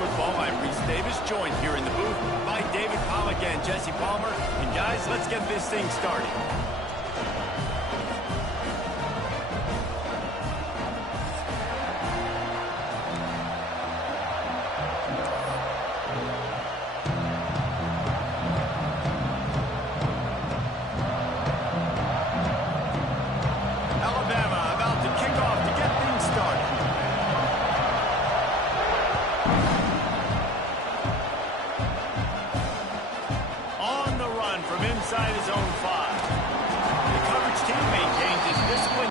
Football. I'm Reese Davis, joined here in the booth by David Pollack and Jesse Palmer. And guys, let's get this thing started. Alabama about to kick off to get things started. On the run from inside his own 5. The coverage team maintains its discipline.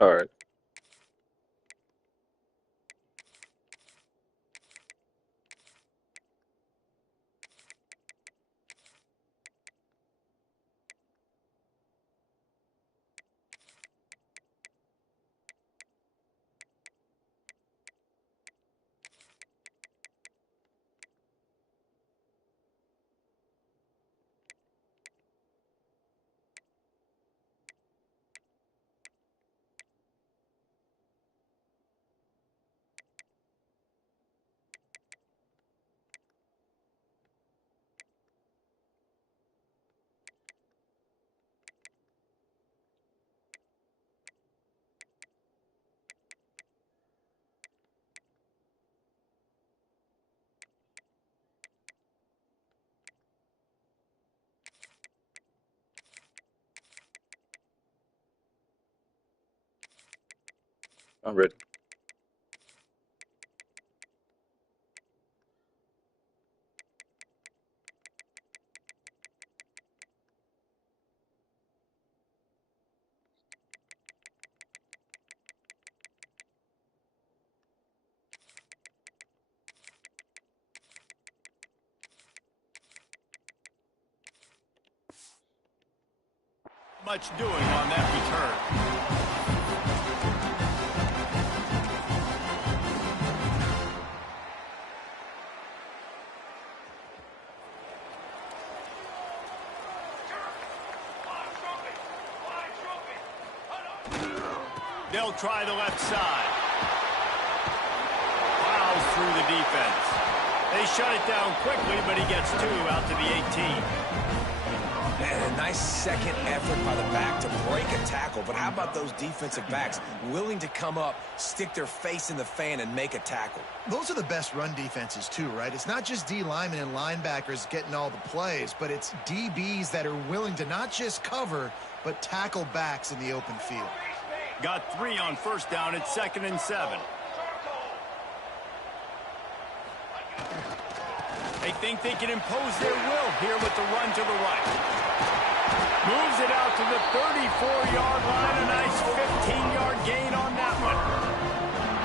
All right. I'm ready. Much doing on that return. They'll try the left side. Plows through the defense. They shut it down quickly, but he gets 2 out to the 18. And a nice second effort by the back to break a tackle. But how about those defensive backs willing to come up, stick their face in the fan, and make a tackle? Those are the best run defenses too, right? It's not just D linemen and linebackers getting all the plays, but it's DBs that are willing to not just cover, but tackle backs in the open field. Got 3 on first down. It's 2nd and 7. They think they can impose their will here with the run to the right. Moves it out to the 34-yard line. A nice 15-yard gain on that one.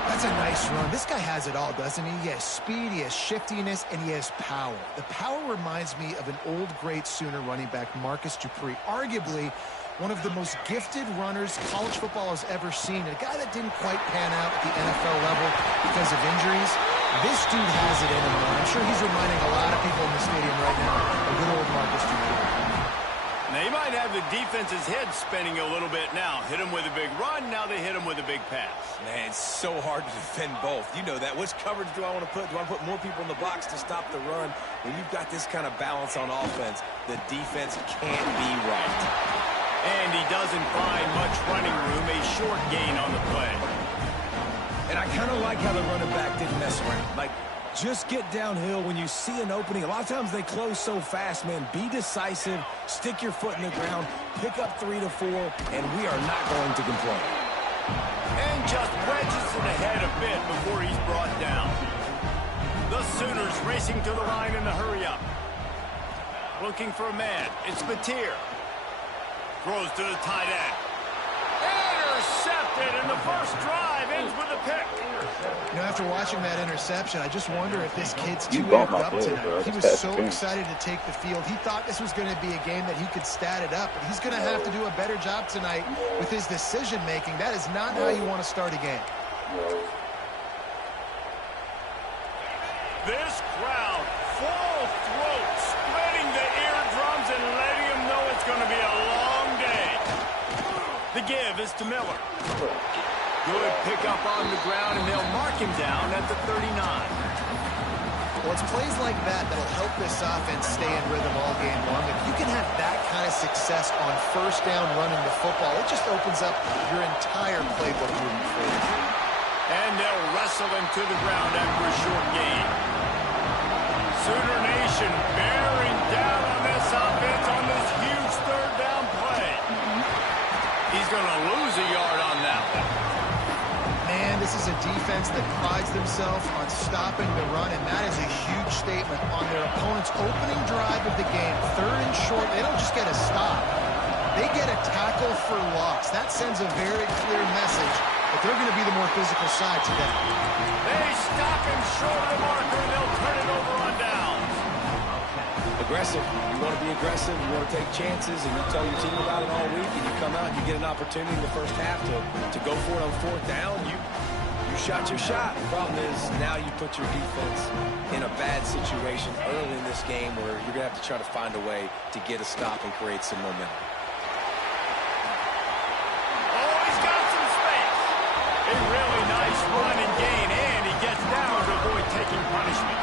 That's a nice run. This guy has it all, doesn't he? He has speed, he has shiftiness, and he has power. The power reminds me of an old great Sooner running back, Marcus Dupree. Arguably one of the most gifted runners college football has ever seen. A guy that didn't quite pan out at the NFL level because of injuries. This dude has it in him, and I'm sure he's reminding a lot of people in the stadium right now of good old Marcus Dupree. They might have the defense's head spinning a little bit now. Hit him with a big run, now they hit him with a big pass. Man, it's so hard to defend both. You know that. Which coverage do I want to put? Do I want to put more people in the box to stop the run? When you've got this kind of balance on offense, the defense can't be right. And he doesn't find much running room, a short gain on the play. And I kind of like how the running back didn't mess around. Like, just get downhill when you see an opening. A lot of times they close so fast, man. Be decisive, stick your foot in the ground, pick up 3 to 4, and we are not going to complain. And just wedges it ahead a bit before he's brought down. The Sooners racing to the line in the hurry up. Looking for a man. It's Mateer. Throws to the tight end. Intercepted, and the first drive ends with a pick. You know, after watching that interception, I just wonder if this kid's too bought amped my up player, tonight. bro. He was That's so crazy. excited to take the field. He thought this was going to be a game that he could stat it up, but he's going to have to do a better job tonight with his decision-making. That is not how you want to start a game. This crowd, full throat, splitting the eardrums and letting them know it's going to be a long day. The give is to Miller. Good pickup on the ground, and they'll mark him down at the 39. Well, it's plays like that that'll help this offense stay in rhythm all game long. If you can have that kind of success on first down running the football, it just opens up your entire playbook moving forward. And they'll wrestle him to the ground after a short gain. Sooner Nation bearing down on this offense on this huge third down play. He's going to lose a yard on that one. Man, this is a defense that prides themselves on stopping the run, and that is a huge statement on their opponent's opening drive of the game. 3rd and short, they don't just get a stop. They get a tackle for loss. That sends a very clear message that they're going to be the more physical side today. They stop him short of the marker, and they'll turn it over on downs. Aggressive. You want to be aggressive. You want to take chances, and you tell your team about it all week, and you come out and you get an opportunity in the first half to go for it on 4th down. You shot your shot. The problem is now you put your defense in a bad situation early in this game where you're going to have to try to find a way to get a stop and create some momentum. Oh, he's got some space. A really nice run and gain, and he gets down to avoid taking punishment.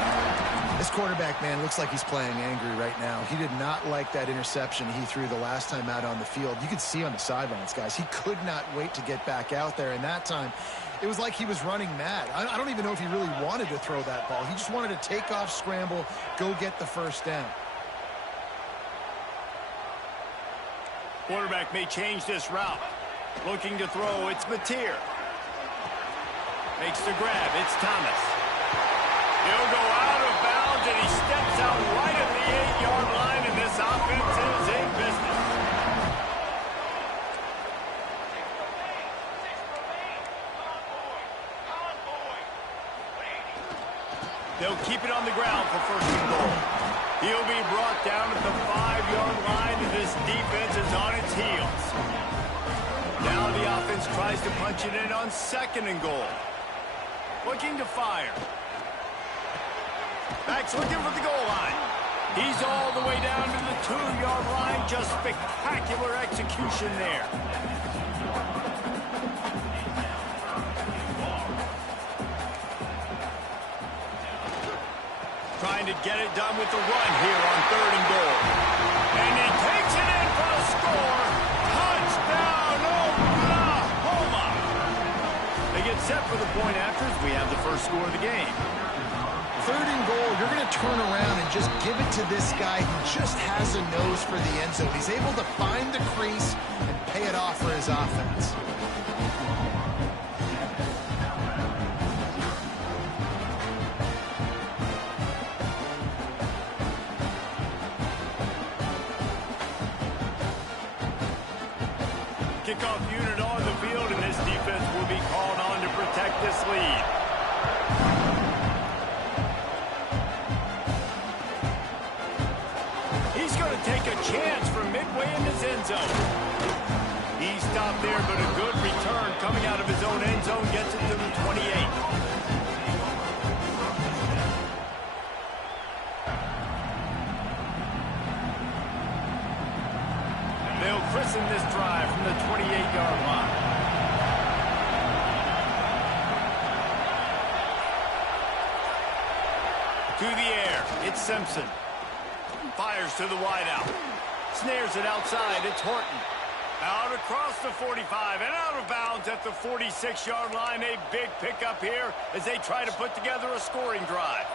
This quarterback, man, looks like he's playing angry right now. He did not like that interception he threw the last time out on the field. You could see on the sidelines, guys, he could not wait to get back out there. And that time, it was like he was running mad. I don't even know if he really wanted to throw that ball. He just wanted to take off, scramble, go get the first down. Quarterback may change this route. Looking to throw, it's Mateer. Makes the grab. It's Thomas. He'll go out of bounds, and he steps out right at the 8-yard line, and this offense is in business. They'll keep it on the ground for first and goal. He'll be brought down at the 5-yard line, and this defense is on its heels. Now the offense tries to punch it in on second and goal. Looking to fire. Back's looking for the goal line. He's all the way down to the 2-yard line. Just spectacular execution there. Trying to get it done with the run here on third and goal. And he takes it in for a score. Touchdown, Oklahoma! They get set for the point after as we have the first score of the game. Third and goal, you're going to turn around and just give it to this guy who just has a nose for the end zone. He's able to find the crease and pay it off for his offense. Kickoff unit on the field, and this defense will be called on to protect this lead. He's going to take a chance from midway in his end zone. He stopped there, but a good return coming out of his own end zone gets it to the 28. They'll christen this drive from the 28-yard line. To the air, it's Simpson. Fires to the wideout. Snares it outside, it's Horton. Out across the 45 and out of bounds at the 46-yard line. A big pickup here as they try to put together a scoring drive.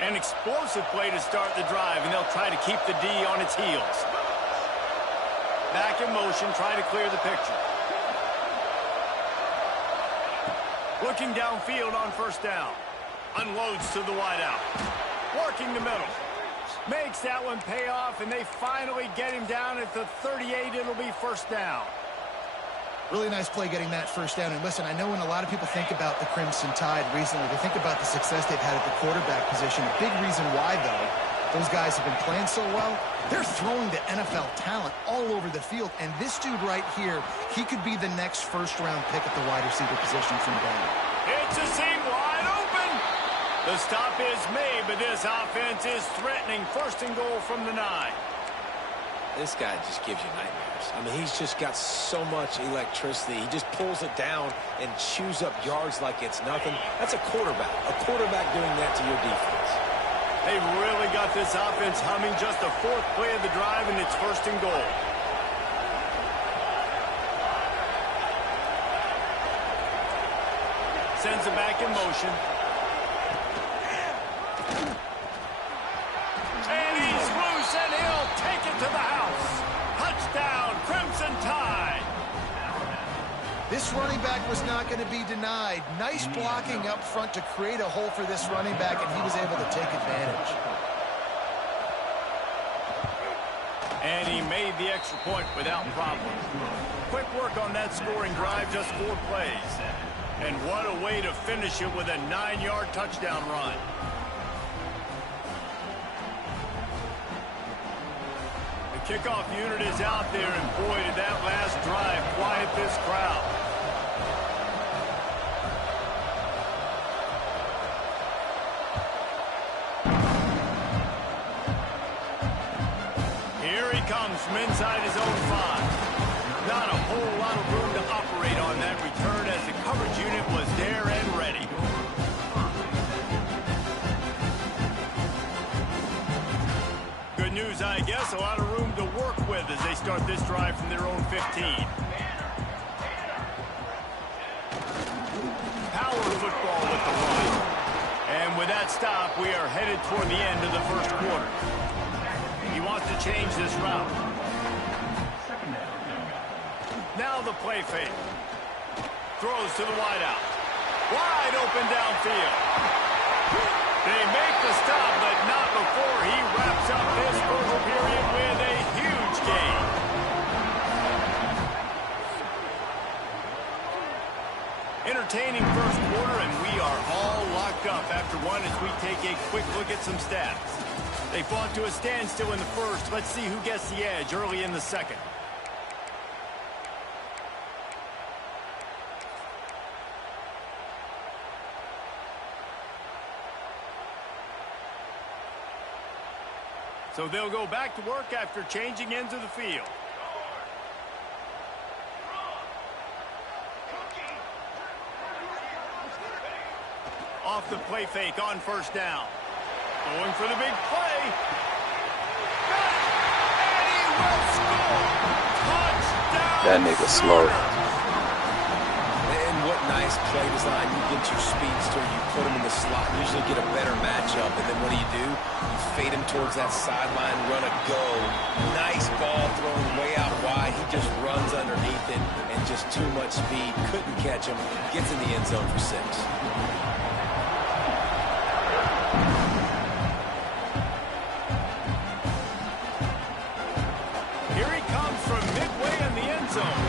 An explosive play to start the drive, and they'll try to keep the D on its heels. Back in motion, trying to clear the picture. Looking downfield on first down. Unloads to the wideout. Working the middle. Makes that one pay off, and they finally get him down at the 38. It'll be first down. Really nice play getting that first down. And listen, I know when a lot of people think about the Crimson Tide recently, they think about the success they've had at the quarterback position. A big reason why, though, those guys have been playing so well, they're throwing to NFL talent all over the field. And this dude right here, he could be the next first-round pick at the wide receiver position from Bama. It's a seam wide open. The stop is made, but this offense is threatening. First and goal from the 9. This guy just gives you nightmares. I mean, he's just got so much electricity. He just pulls it down and chews up yards like it's nothing. That's a quarterback. A quarterback doing that to your defense. They've really got this offense humming. Just the 4th play of the drive, and it's first and goal. Sends it back in motion. And he's loose, and he'll take it to the house. Touchdown, Crimson Tide. This running back was not going to be denied. Nice blocking up front to create a hole for this running back, and he was able to take advantage. And he made the extra point without problem. Quick work on that scoring drive, just 4 plays. And what a way to finish it with a 9-yard touchdown run. The kickoff unit is out there, and boy, did that last drive quiet this crowd. Here he comes from inside his own 5. Not a whole lot of room to operate on that return as the coverage unit was there and ready. Good news, I guess. A lot of room to work with as they start this drive from their own 15. Power football with the run. And with that stop, we are headed toward the end of the first quarter. He wants to change this route. Now the play fake. Throws to the wideout. Wide open downfield. They make the stop, but not before he wraps up this first period with a huge gain. Entertaining first quarter, and we are all locked up after one as we take a quick look at some stats. They fought to a standstill in the first. Let's see who gets the edge early in the second. So they'll go back to work after changing into the field. Off the play fake on first down. Going for the big play. Got it! And he will score! Touchdown! That nigga slow. And what nice play design. You get your speedster, you put him in the slot, usually get a better matchup, and then what do? You fade him towards that sideline, run a go. Nice ball thrown way out wide. He just runs underneath it, and just too much speed. Couldn't catch him. Gets in the end zone for 6. Here he comes from midway in the end zone.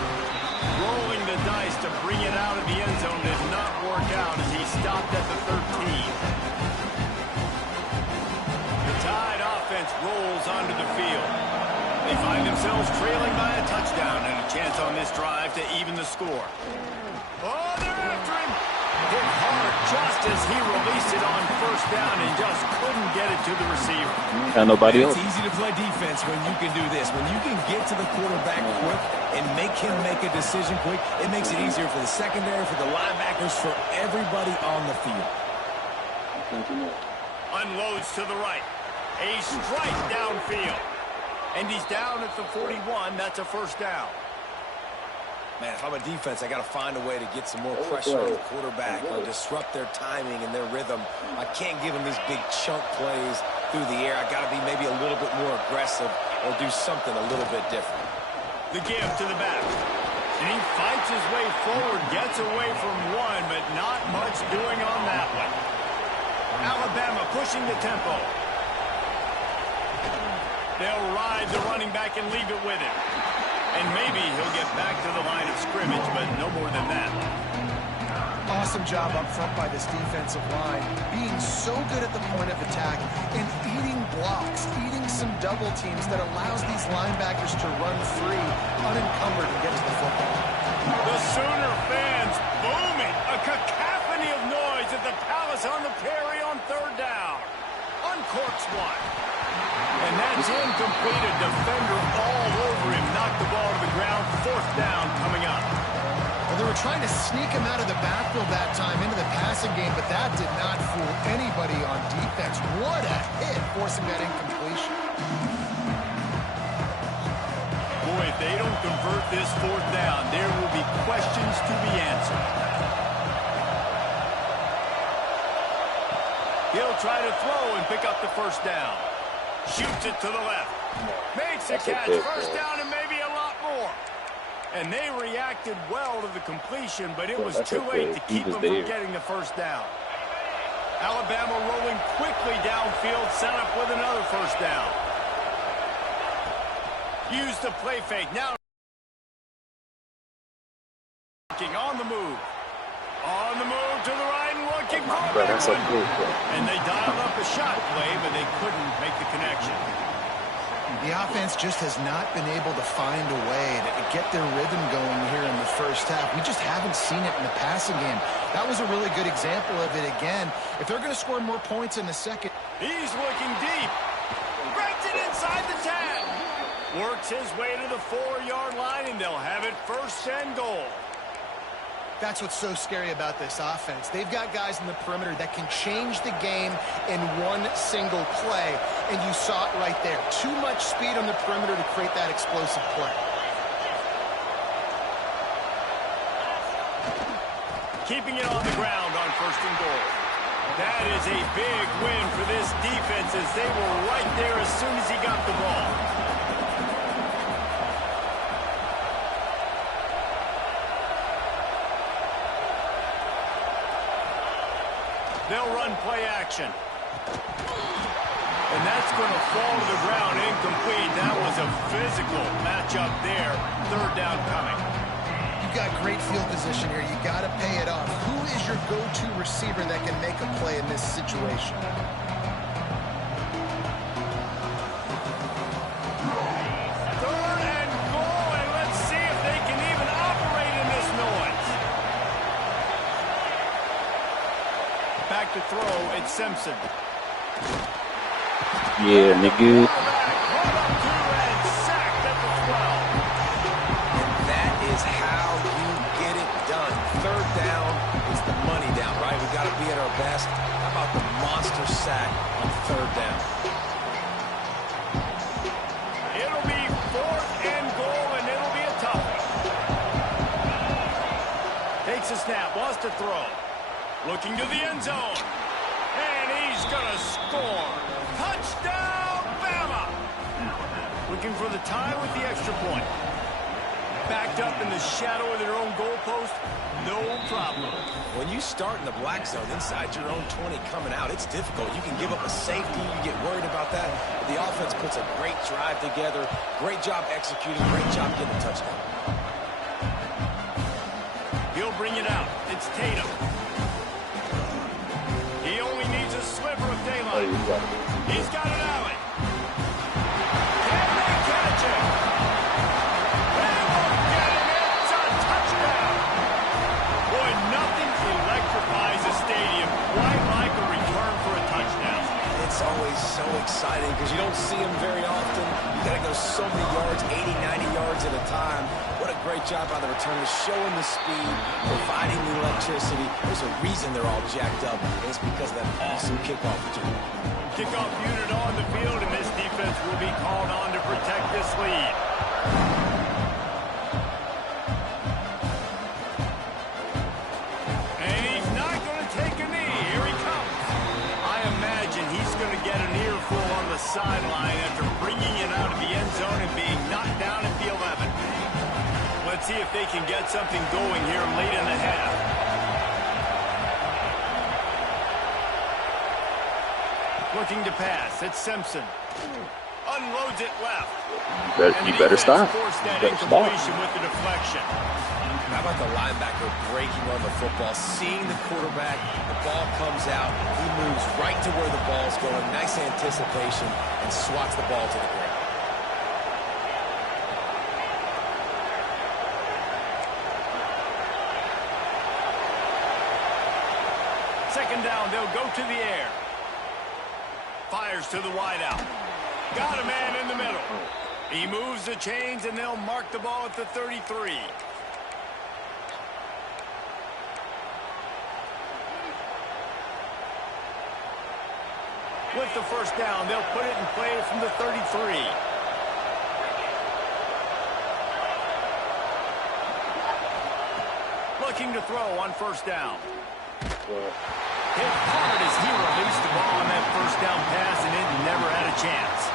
Rolling the dice to bring it out of the end zone did not work out as he stopped at the 13. Tide offense rolls onto the field. They find themselves trailing by a touchdown and a chance on this drive to even the score. Oh, they're after him. Hit hard just as he released it on first down and just couldn't get it to the receiver. And nobody else. It's easy to play defense when you can do this. When you can get to the quarterback quick and make him make a decision quick, it makes it easier for the secondary, for the linebackers, for everybody on the field. Unloads to the right. A strike downfield. And he's down at the 41. That's a first down. Man, if I'm a defense, I got to find a way to get some more pressure on the quarterback or disrupt their timing and their rhythm. I can't give them these big chunk plays through the air. I got to be maybe a little bit more aggressive or do something a little bit different. The give to the back. And he fights his way forward, gets away from one, but not much doing on that one. Alabama pushing the tempo. They'll ride the running back and leave it with him. And maybe he'll get back to the line of scrimmage, but no more than that. Awesome job up front by this defensive line, being so good at the point of attack and eating blocks, eating some double teams that allows these linebackers to run free, unencumbered, and get to the football. The Sooner fans booming, a cacophony of noise at the Palace on the Prairie on third down. Uncorks one. And that's incomplete. A defender all over him. Knocked the ball to the ground. Fourth down coming up. Well, they were trying to sneak him out of the backfield that time into the passing game, but that did not fool anybody on defense. What a hit, forcing that incompletion. Boy, if they don't convert this fourth down, there will be questions to be answered. He'll try to throw and pick up the first down. Shoots it to the left. Makes a catch. First down and maybe a lot more. And they reacted well to the completion, but it was too late to keep them from getting the first down. Alabama rolling quickly downfield, set up with another first down. Use the play fake. Now on the move. On the move to the right and looking for a big one. And they dialed up a shot play, but they couldn't make the connection. The offense just has not been able to find a way to get their rhythm going here in the first half. We just haven't seen it in the passing game. That was a really good example of it again. If they're going to score more points in the second. He's looking deep. Breaks it inside the 10. Works his way to the 4-yard line, and they'll have it first and goal. That's what's so scary about this offense. They've got guys in the perimeter that can change the game in one single play, and you saw it right there. Too much speed on the perimeter to create that explosive play. Keeping it on the ground on first and goal. That is a big win for this defense as they were right there as soon as he got the ball. They'll run play action. And that's going to fall to the ground incomplete. That was a physical matchup there. Third down coming. You've got great field position here. You got to pay it off. Who is your go-to receiver that can make a play in this situation? Third and goal, and let's see if they can even operate in this noise. Back to throw, it's Simpson. Yeah, nigga. That is how you get it done. Third down is the money down, right? We got to be at our best. How about the monster sack on third down? It'll be fourth and goal, and it'll be a tough one. Takes a snap, wants to throw. Looking to the end zone. And he's going to score. Touchdown, Bama! Looking for the tie with the extra point. Backed up in the shadow of their own goalpost, no problem. When you start in the black zone inside your own 20 coming out, it's difficult. You can give up a safety, you get worried about that. But the offense puts a great drive together, great job executing, great job getting a touchdown. He'll bring it out. It's Tatum. He only needs a sliver of daylight. He's got an alley. Can they catch him? They won't get him. It's a touchdown. Boy, nothing electrifies a stadium quite like a return for a touchdown. It's always so exciting because you don't see them very often. You got to go so many yards, 80, 90 yards at a time. What a great job by the returners, showing the speed, providing the electricity. There's a reason they're all jacked up, and it's because of that awesome kickoff return. Kickoff unit on the field, and this defense will be called on to protect this lead. And he's not going to take a knee. Here he comes. I imagine he's going to get an earful on the sideline after bringing it out of the end zone and being knocked down at the 11. Let's see if they can get something going here late in the half. Looking to pass. It's Simpson. Unloads it left. You better stop. Forced that You better stop. incompletion with the deflection. How about the linebacker breaking on the football, seeing the quarterback, the ball comes out, he moves right to where the ball's going, nice anticipation, and swats the ball to the ground. Second down, they'll go to the air. Fires to the wideout. Got a man in the middle. He moves the chains, and they'll mark the ball at the 33. With the first down, they'll put it in play from the 33. Looking to throw on first down. Hit hard as he released the ball on that first down pass, and it never had a chance.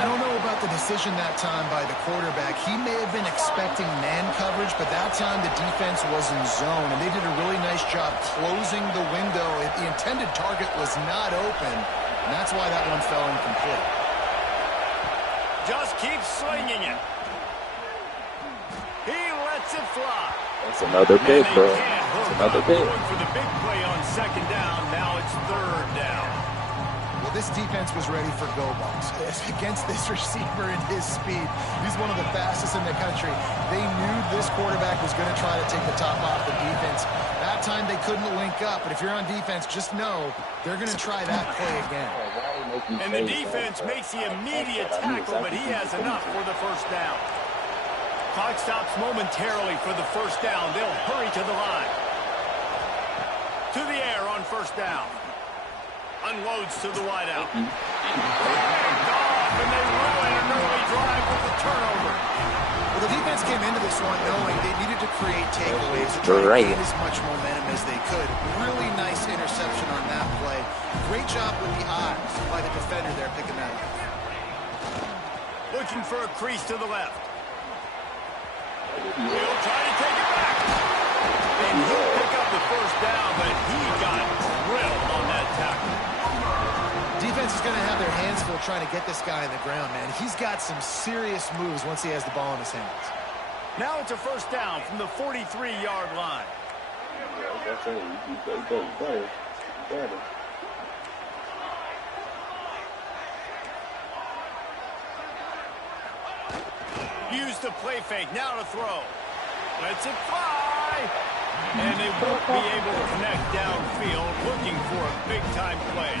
I don't know about the decision that time by the quarterback. He may have been expecting man coverage, but that time the defense was in zone, and they did a really nice job closing the window. The intended target was not open, and that's why that one fell incomplete. Just keep slinging it. He lets it fly. That's another pick, bro. That's another pick. Going for the big play on second down. Now it's third down. Well, this defense was ready for go balls. Against this receiver and his speed, he's one of the fastest in the country. They knew this quarterback was going to try to take the top off the defense. That time they couldn't link up, but if you're on defense, just know they're going to try that play again. And the defense makes the immediate tackle, but he has enough for the first down. Clock stops momentarily for the first down. They'll hurry to the line. To the air on first down. Unloads to the wideout. Picked off, and they ruin an early drive with the turnover. Well, the defense came into this one knowing they needed to create takeaways to try to gain as much momentum as they could. Really nice interception on that play. Great job with the eyes by the defender there picking that up. Looking for a crease to the left. He'll try to take it back. And he'll pick up the first down, but he got drilled on that tackle. Defense is going to have their hands full trying to get this guy on the ground, man. He's got some serious moves once he has the ball in his hands. Now it's a first down from the 43-yard line. Use the play fake, now to throw. Lets it fly. And they won't be able to connect downfield, looking for a big-time play.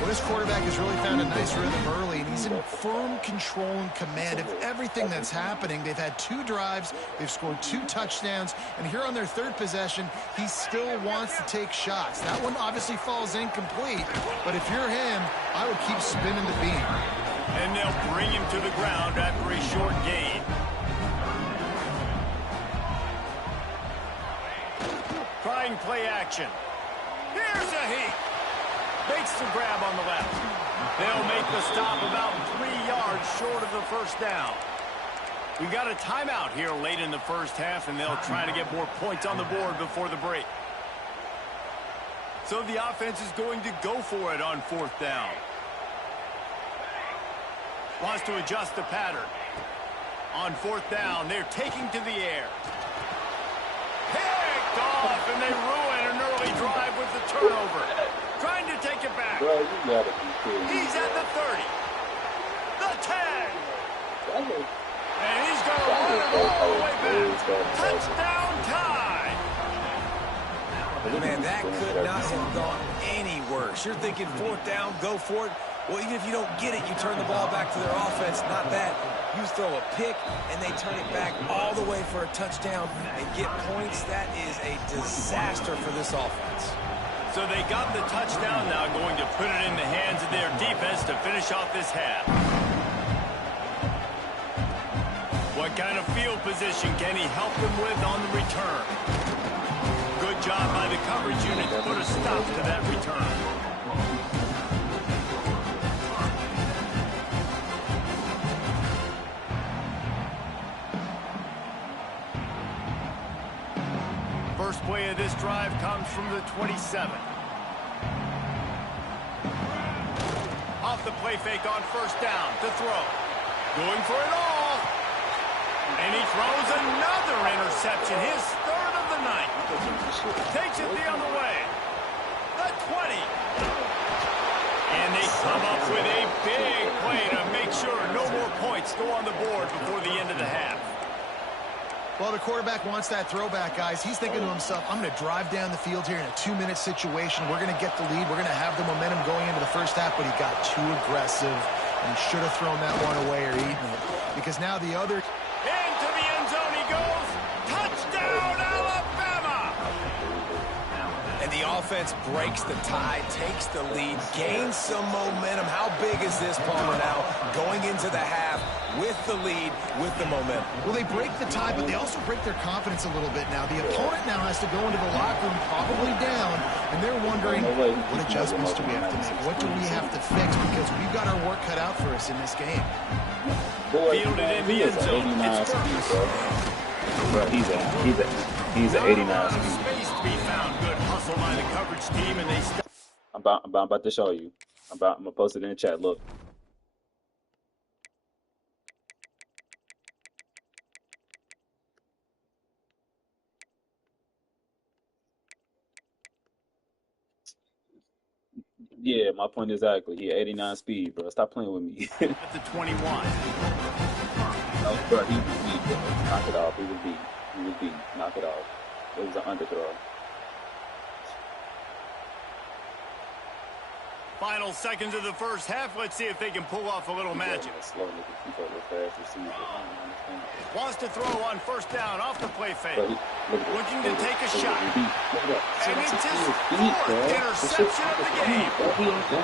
Well, this quarterback has really found a nice rhythm early, and he's in firm control and command of everything that's happening. They've had 2 drives, they've scored 2 touchdowns, and here on their 3rd possession, he still wants to take shots. That one obviously falls incomplete, but if you're him, I would keep spinning the beam. And they'll bring him to the ground after a short gain. Trying play action. Here's a heat. Makes the grab on the left. They'll make the stop about 3 yards short of the first down. We got a timeout here late in the first half, and they'll try to get more points on the board before the break. So the offense is going to go for it on 4th down. Wants to adjust the pattern. On 4th down, they're taking to the air. Picked off, and they ruin an early drive with the turnover. Trying to take it back. Bro, you gotta be kidding. He's at the 30. The 10. And he's going to run it all the way back. Touchdown time. Man, that could not have gone any worse. You're thinking 4th down, go for it. Well, even if you don't get it, you turn the ball back to their offense. Not that. You throw a pick, and they turn it back all the way for a touchdown and get points. That is a disaster for this offense. So they got the touchdown, now going to put it in the hands of their defense to finish off this half. What kind of field position can he help them with on the return? Good job by the coverage unit to put a stop to that return. First play of this drive comes from the 27. Off the play fake on 1st down to throw. Going for it all. And he throws another interception, his 3rd of the night. Takes it the other way. The 20. And they come up with a big play to make sure no more points go on the board before the end of the half. Well, the quarterback wants that throwback, guys. He's thinking to himself, I'm going to drive down the field here in a 2-minute situation. We're going to get the lead. We're going to have the momentum going into the first half, but he got too aggressive, and he should have thrown that one away or eaten it. Because now the other... Into the end zone he goes. Touchdown, Alabama! And the offense breaks the tie, takes the lead, gains some momentum. How big is this, Palmer, now going into the half with the lead, with the momentum? Well, they break the tie, but they also break their confidence a little bit now. The opponent now has to go into the locker room probably down, and they're wondering, what adjustments do we have to make? What do we have to fix? Because we've got our work cut out for us in this game. Fielded in the end zone. It's first. Bro, he's an 89 speed. Space to be found. Good hustle by the coverage team, and they stop. I'm about to show you. I'm gonna post it in the chat. Look. Yeah, my point exactly. He 89 speed, bro. Stop playing with me. At the 21. No, bro, he was beat, bro. Knock it off. He was beat. Knock it off. It was an underthrow. Final seconds of the first half. Let's see if they can pull off a little magic. Slow nigga, keep up with fast receiver. Wants to throw on 1st down off the play fake. Looking to take a shot. And it's his 4th interception of the game.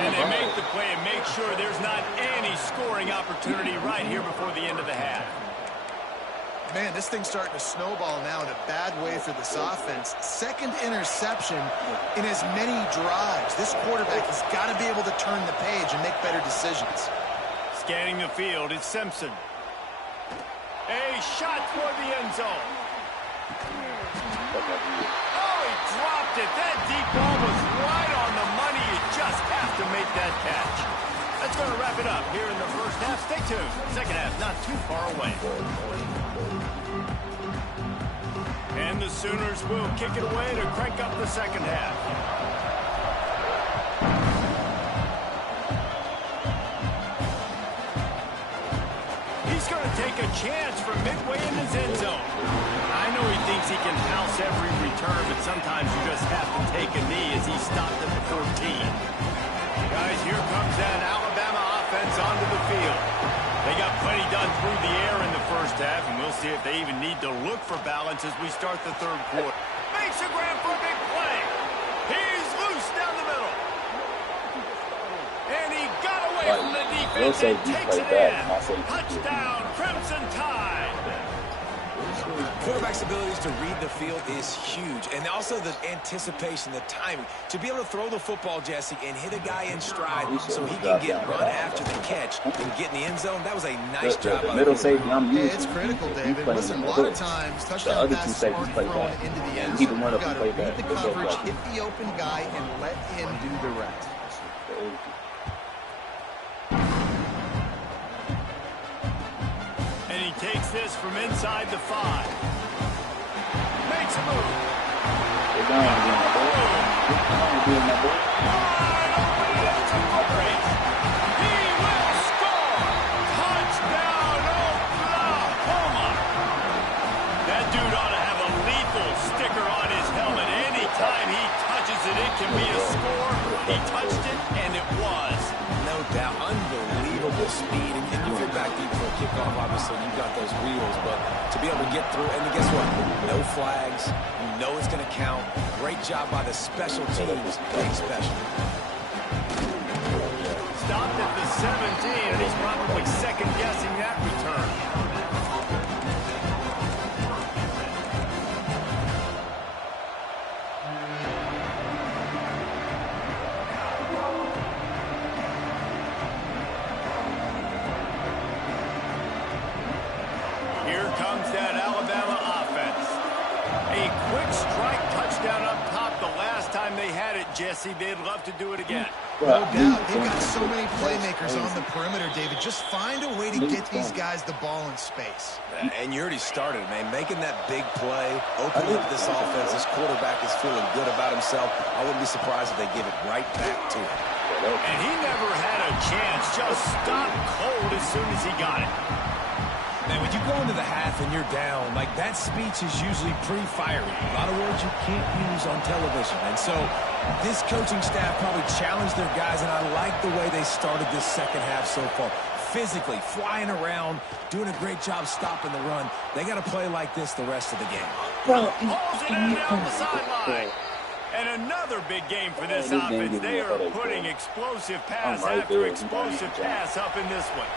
And they make the play and make sure there's not any scoring opportunity right here before the end of the half. Man, this thing's starting to snowball now in a bad way for this offense. Second interception in as many drives. This quarterback has got to be able to turn the page and make better decisions. Scanning the field, it's Simpson. A shot for the end zone. Oh, he dropped it. That deep ball was right on the money. You just have to make that catch. That's going to wrap it up here in the first half. Stay tuned. Second half not too far away. And the Sooners will kick it away to crank up the second half. He's going to take a chance from midway in his end zone. I know he thinks he can house every return, but sometimes you just have to take a knee as he stopped at the 14. Guys, here comes that Alabama offense onto the field. They got plenty done through the air in the first half, and we'll see if they even need to look for balance as we start the third quarter. Makes a grab for a big play. He's loose down the middle. And he got away from the defense and takes it in. Touchdown, Crimson Tide. Quarterback's abilities to read the field is huge, and also the anticipation, the timing. To be able to throw the football, Jesse, and hit a guy in stride so he can get run after the catch and get in the end zone, that was a nice job. The middle safety I'm using. It's critical, David. Listen, a lot of times, touchdown passes aren't thrown into the end zone. You've got to read the coverage, hit the open guy, and let him do the rest. And he takes this from inside the 5. Makes a move. They're down again, my boy. He will score. Touchdown, Oklahoma. That dude ought to have a lethal sticker on his helmet. Anytime he touches it, it can be a score. He touched it, and it was. No doubt. Unbelievable speed. And if you're back deep for a kickoff, obviously you've got those wheels. But to be able to get through, and guess what? No flags. You know it's going to count. Great job by the special teams. Playing special. Stopped at the 17, and he's probably second-guessing that return. Here comes that Alabama offense. A quick strike touchdown up top the last time they had it, Jesse. They'd love to do it again. No doubt. They've got so many playmakers on the perimeter, David. Just find a way to get these guys the ball in space. And you already started, man. Making that big play, opening up this offense. This quarterback is feeling good about himself. I wouldn't be surprised if they give it right back to him. And he never had a chance. Just stopped cold as soon as he got it. Man, when you go into the half and you're down, like that speech is usually pretty fiery. A lot of words you can't use on television. And so this coaching staff probably challenged their guys, and I like the way they started this second half so far. Physically, flying around, doing a great job stopping the run. They got to play like this the rest of the game. Hauls it in down the sideline. And another big game for this offense. They are putting explosive pass after explosive pass up in this one.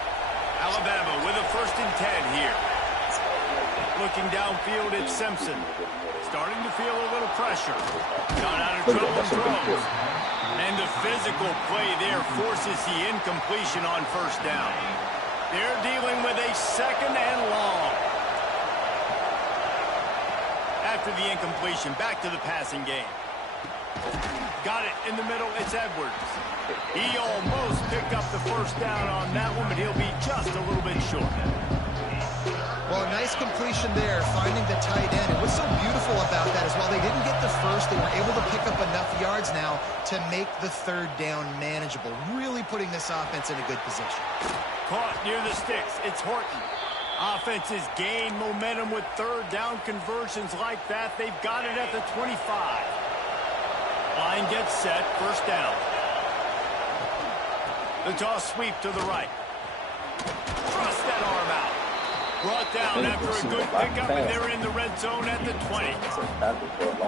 Alabama with a 1st and 10 here. Looking downfield at Simpson. Starting to feel a little pressure. Got out of trouble and throws. And the physical play there forces the incompletion on 1st down. They're dealing with a 2nd and long. After the incompletion, back to the passing game. Got it in the middle. It's Edwards. He almost picked up the 1st down on that one, but he'll be just a little bit short. Well, nice completion there, finding the tight end. And what's so beautiful about that is while they didn't get the first, they were able to pick up enough yards now to make the 3rd down manageable, really putting this offense in a good position. Caught near the sticks. It's Horton. Offenses gain momentum with 3rd down conversions like that. They've got it at the 25. Line gets set. 1st down. The toss sweep to the right. Thrust that arm out. Brought down after a good pickup, and they're in the red zone at the 20.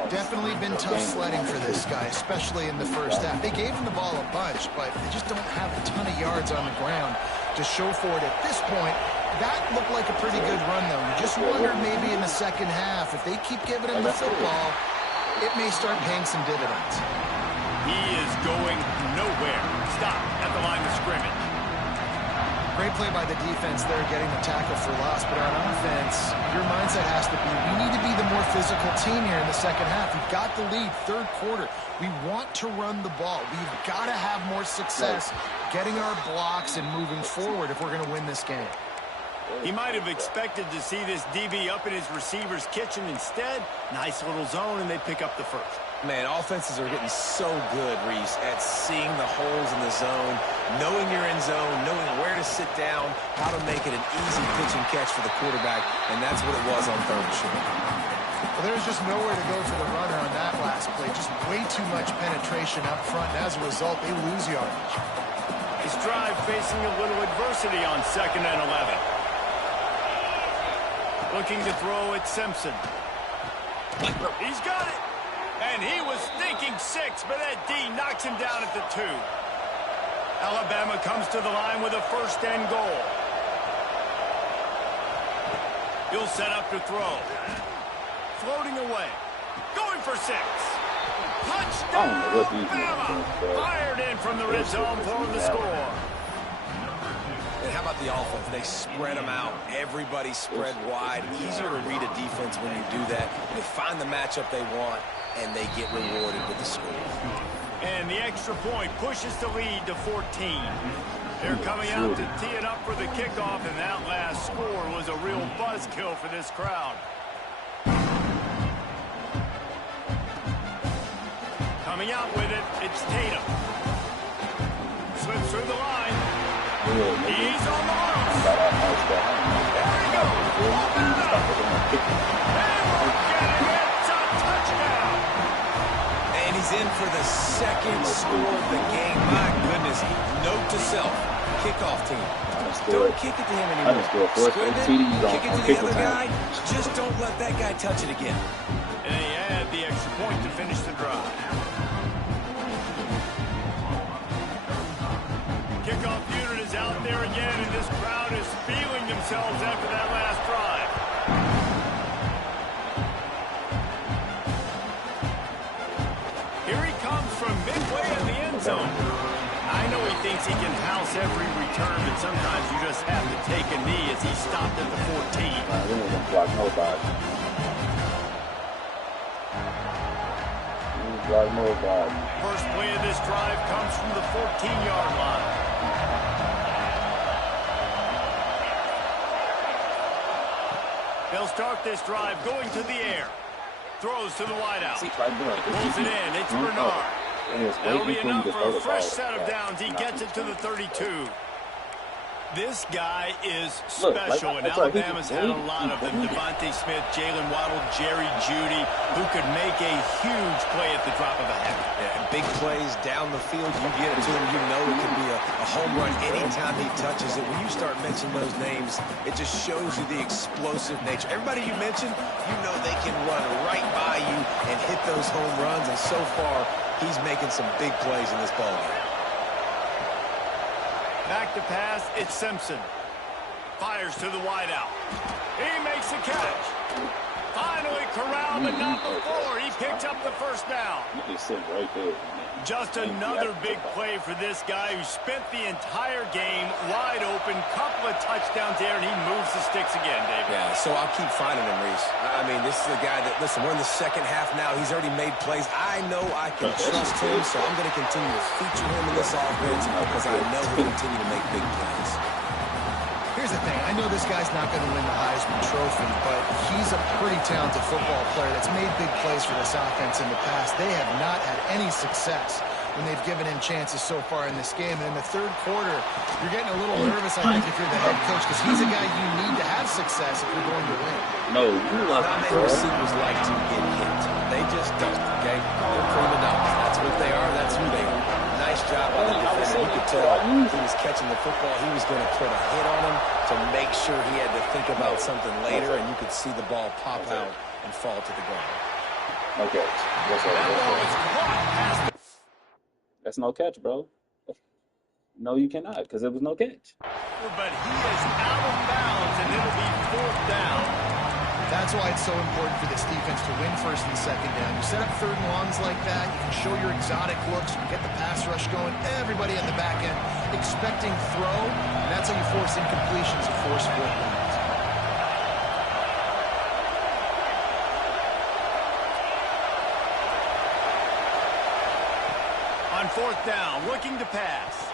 Definitely been tough sledding for this guy, especially in the first half. They gave him the ball a bunch, but they just don't have a ton of yards on the ground to show for it at this point. That looked like a pretty good run, though. Just wonder maybe in the second half, if they keep giving him the football, it may start paying some dividends. He is going nowhere. Stop at the line of scrimmage. Great play by the defense there, getting the tackle for loss. But on offense, your mindset has to be, we need to be the more physical team here in the second half. We've got the lead, third quarter. We want to run the ball. We've got to have more success getting our blocks and moving forward if we're going to win this game. He might have expected to see this DB up in his receiver's kitchen. Instead, nice little zone, and they pick up the first. Man, offenses are getting so good, Reese, at seeing the holes in the zone, knowing you're in zone, knowing where to sit down, how to make it an easy pitch and catch for the quarterback, and that's what it was on third and short. Well, there's just nowhere to go for the runner on that last play. Just way too much penetration up front, and as a result, they lose yardage. This drive facing a little adversity on 2nd and 11. Looking to throw at Simpson. He's got it. And he was thinking 6, but that D knocks him down at the 2. Alabama comes to the line with a 1st and goal. He'll set up to throw. Floating away. Going for 6. Touchdown, Alabama. Fired in from the red zone for the score. And how about the offense? They spread them out. Everybody spread wide. Easier to read a defense when you do that. They find the matchup they want, and they get rewarded with the score. And the extra point pushes the lead to 14. They're coming out to tee it up for the kickoff, and that last score was a real buzzkill for this crowd. Coming out with it, it's Tatum. Slips through the line. He's on the loose. There he goes. Open it up. And we're getting it. It's a touchdown. And he's in for the 2nd score of the game. My goodness. Note to self. Kickoff team. Don't kick it to him anymore. Script it. Kick it to the other guy. Just don't let that guy touch it again. And they add the extra point to finish the drive. Kickoff unit is out there again, and this crowd is feeling themselves after that last drive. Here he comes from midway in the end zone. I know he thinks he can house every return, but sometimes you just have to take a knee as he stopped at the 14. We didn't block nobody. We didn't block nobody. First play of this drive comes from the 14-yard line. They'll start this drive going to the air. Throws to the wideout. Pulls it in. It's Bernard. That'll be enough for a fresh set of downs. He gets it to the 32. This guy is special, and Alabama's had a lot of them. Devontae Smith, Jalen Waddle, Jerry Jeudy, who could make a huge play at the drop of a hat. Yeah, big plays down the field. You get it to him, you know it could be a home run anytime he touches it. When you start mentioning those names, it just shows you the explosive nature. Everybody you mentioned, you know they can run right by you and hit those home runs, and so far, he's making some big plays in this ballgame. Back to pass, it's Simpson. Fires to the wideout. He makes the catch. Finally corralled, but not before. He picked up the first down. You can sit right there. Just another big play for this guy who spent the entire game wide open. Couple of touchdowns there, and he moves the sticks again, David. Yeah, so I'll keep finding him, Reese. I mean, this is the guy that, listen, we're in the second half now. He's already made plays. I know I can trust him, so I'm going to continue to feature him in this offense because I know he'll continue to make big plays. Here's the thing. I know this guy's not going to win the Heisman Trophy, but he's a pretty talented football player that's made big plays for this offense in the past. They have not had any success when they've given him chances so far in this game. And in the third quarter, you're getting a little nervous, I think, if you're the head coach, because he's a guy you need to have success if you're going to win. No, you love Not many receivers like to get hit. They just don't, okay? They're prima donnas. That's what they are. That's who they are. Nice job by the defender. You could tell he was catching the football. He was going to put a hit on him to make sure he had to think about something later, and you could see the ball pop out and fall to the ground. Okay. That's no catch, bro. No, you cannot, because it was no catch. But he is out of bounds, and it'll be 4th down. That's why it's so important for this defense to win first and second down. You set up third and longs like that, you can show your exotic looks, you can get the pass rush going, everybody on the back end expecting throw, and that's how you force incompletions and force fourth downs. On fourth down, looking to pass.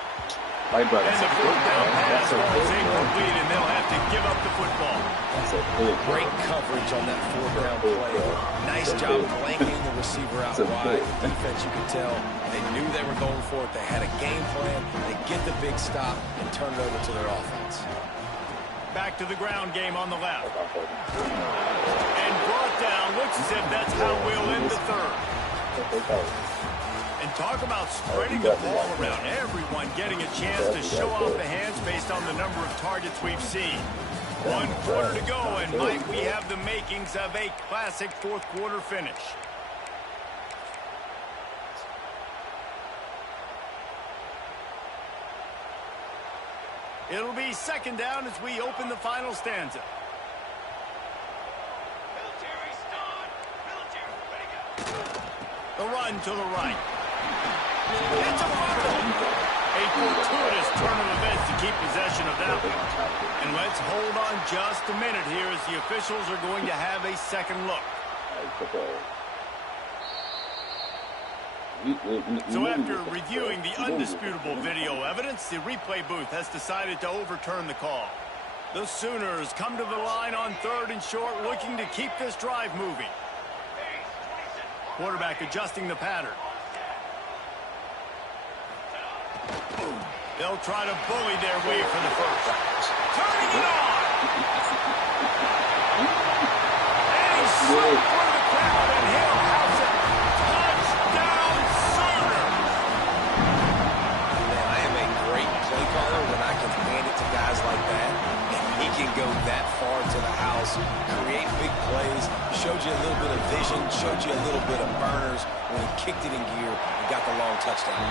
My brother. And the fourth down pass was incomplete, and they'll have to give up the football. Great coverage on that fourth down play. Nice job blanking the receiver out wide. Defense, you could tell, they knew they were going for it. They had a game plan. They get the big stop and turn it over to their offense. Back to the ground game on the left. And brought down. Looks as if that's how we'll end the third. And talk about spreading the ball around. Everyone getting a chance to show off the hands based on the number of targets we've seen. 1 quarter to go, and might we have the makings of a classic fourth quarter finish. It'll be second down as we open the final stanza. The run to the right. It's a fumble. A fortuitous turn of events to keep possession of that one. And let's hold on just a minute here as the officials are going to have a second look. So after reviewing the undisputable video evidence, the replay booth has decided to overturn the call. The Sooners come to the line on third and short, looking to keep this drive moving. Quarterback adjusting the pattern. They'll try to bully their way for the first. Turning it on! And he's slipped for the crowd, and he'll house it. Touchdown, Sooners! Man, I am a great play caller when I can hand it to guys like that. And he can go that far to the house, create big plays, showed you a little bit of vision, showed you a little bit of burners when he kicked it in gear and got the long touchdown.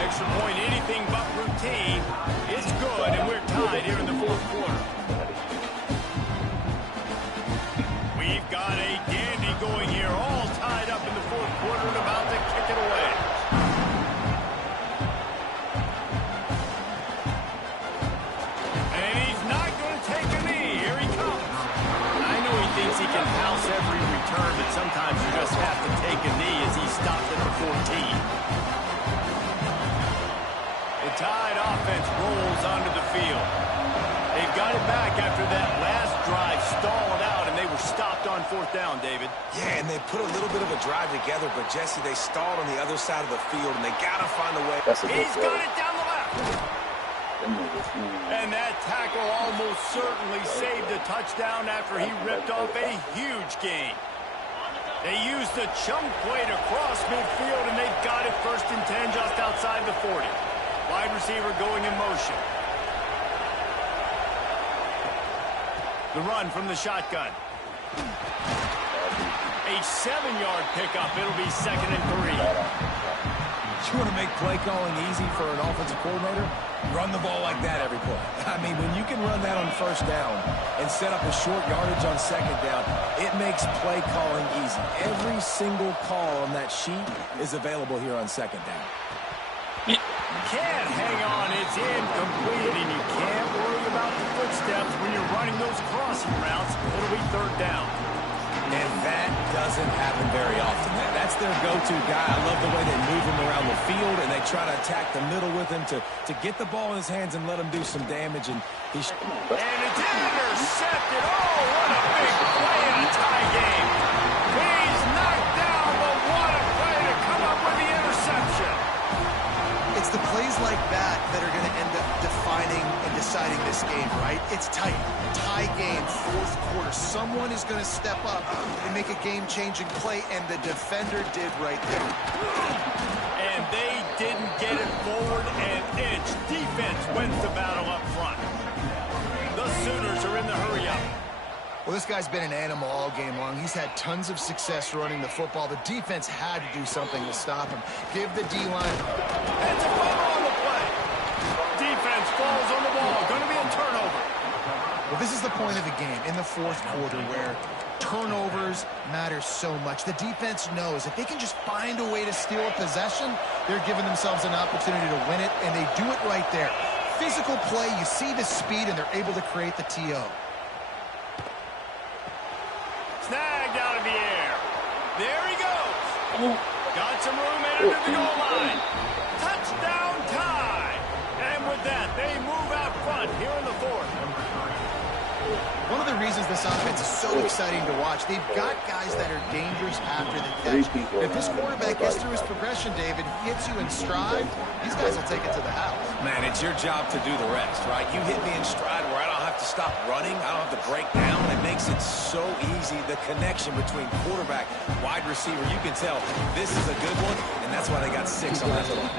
Extra point, anything but routine. It's good, and we're tied here in the fourth quarter. We've got a dandy going here, all tied up in the fourth quarter and about to kick it away. And he's not going to take a knee. Here he comes. I know he thinks he can house every return, but sometimes you just have to take a knee as he stopped at the 14. The Tide offense rolls onto the field. They've got it back after that last drive stalled out, and they were stopped on fourth down, David. Yeah, and they put a little bit of a drive together, but, Jesse, they stalled on the other side of the field, and they got to find a way. He's got it down the left. And that tackle almost certainly saved a touchdown after he ripped off a huge gain. They used the chunk play to cross midfield, and they've got it first and 10 just outside the 40. Wide receiver going in motion. The run from the shotgun. A 7-yard pickup. It'll be second and 3. You want to make play calling easy for an offensive coordinator? Run the ball like that every play. I mean, when you can run that on first down and set up a short yardage on second down, it makes play calling easy. Every single call on that sheet is available here on second down. Can't hang on, it's incomplete, and you can't worry about the footsteps when you're running those crossing routes. It'll be third down. And that doesn't happen very often. That's their go-to guy. I love the way they move him around the field, and they try to attack the middle with him to get the ball in his hands and let him do some damage. And he's... And it's intercepted. Oh, what a big play in a tie game. He's knocked down, but what a play to come up with the interception. It's the plays like that that are going to end up defining and deciding this game, right? It's tight. Tie game, fourth quarter. Someone is going to step up and make a game-changing play, and the defender did right there. And they didn't get it forward an inch. Defense wins the battle up front. The Sooners are in the hurry-up. Well, this guy's been an animal all game long. He's had tons of success running the football. The defense had to do something to stop him. Give the D-line. That's a fumble on the play. Defense falls on the ball. Going to be a turnover. Well, This is the point of the game in the fourth quarter where turnovers matter so much. The defense knows if they can just find a way to steal a possession, they're giving themselves an opportunity to win it, and they do it right there. Physical play, you see the speed, and they're able to create the TO. Snagged out of the air. There he goes. Got some room and into the goal line. Touchdown tie. And with that, they move out front here in the fourth. One of the reasons this offense is so exciting to watch, they've got guys that are dangerous after the catch. If this quarterback gets through his progression, David, hits you in stride, these guys will take it to the house. Man, it's your job to do the rest, right? You hit me in stride where I don't have to stop running. I don't have to break down. It makes it so easy. The connection between quarterback, wide receiver, you can tell this is a good one, and that's why they got 6 on that one.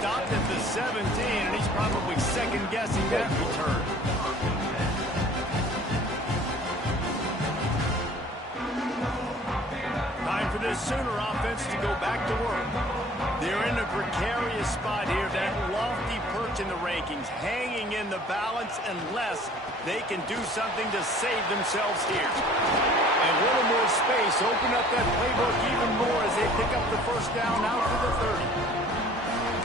Stopped at the 17, and he's probably second-guessing that return. Time for this Sooner offense to go back to work. They're in a precarious spot here, that lofty perch in the rankings, hanging in the balance unless they can do something to save themselves here. And a little more space, open up that playbook even more as they pick up the first down out to the 30.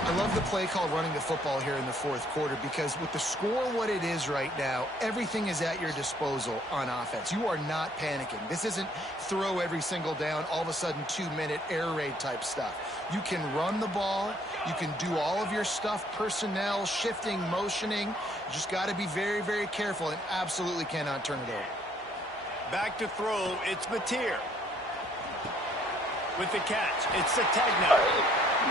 I love the play call running the football here in the fourth quarter because with the score what it is right now, everything is at your disposal on offense. You are not panicking. This isn't throw every single down, all of a sudden 2-minute air raid type stuff. You can run the ball. You can do all of your stuff, personnel, shifting, motioning. You just got to be very, very careful and absolutely cannot turn it over. Back to throw, it's Mateer. With the catch, it's Sategna.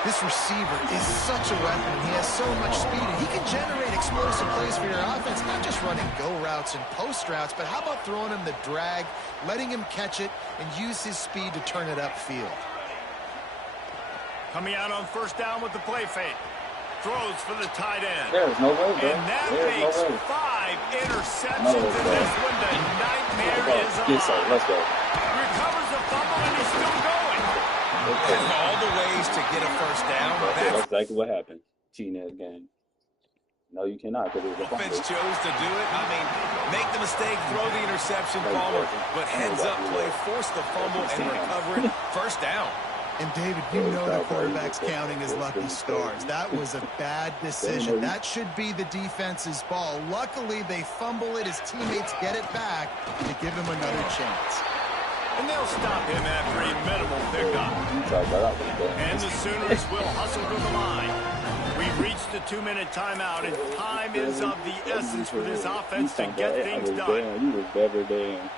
This receiver is such a weapon. He has so much speed, and he can generate explosive plays for your offense, not just running go routes and post routes, but how about throwing him the drag, letting him catch it, and use his speed to turn it upfield. Coming out on first down with the play fake. Throws for the tight end. There's no way, bro. And that There's makes no way. 5 interceptions in this one. The nightmare is Yes, sir. on. Let's go. Recovers the fumble, and he's still going. All the ways to get a first down. That's exactly what happened. Cheating that game. No, you cannot because it was a Offense fumble. chose to do it. I mean, make the mistake, throw the interception, Palmer, but heads-up play, force the fumble, and recover it. First down. And, David, you know the quarterback's counting his lucky stars. That was a bad decision. That should be the defense's ball. Luckily, they fumble it. His teammates get it back to give him another chance. And they'll stop him after a minimal pickup. And the Sooners will hustle to the line. We've reached the 2-minute timeout, and time is of the essence for this offense to get things done. You was better than.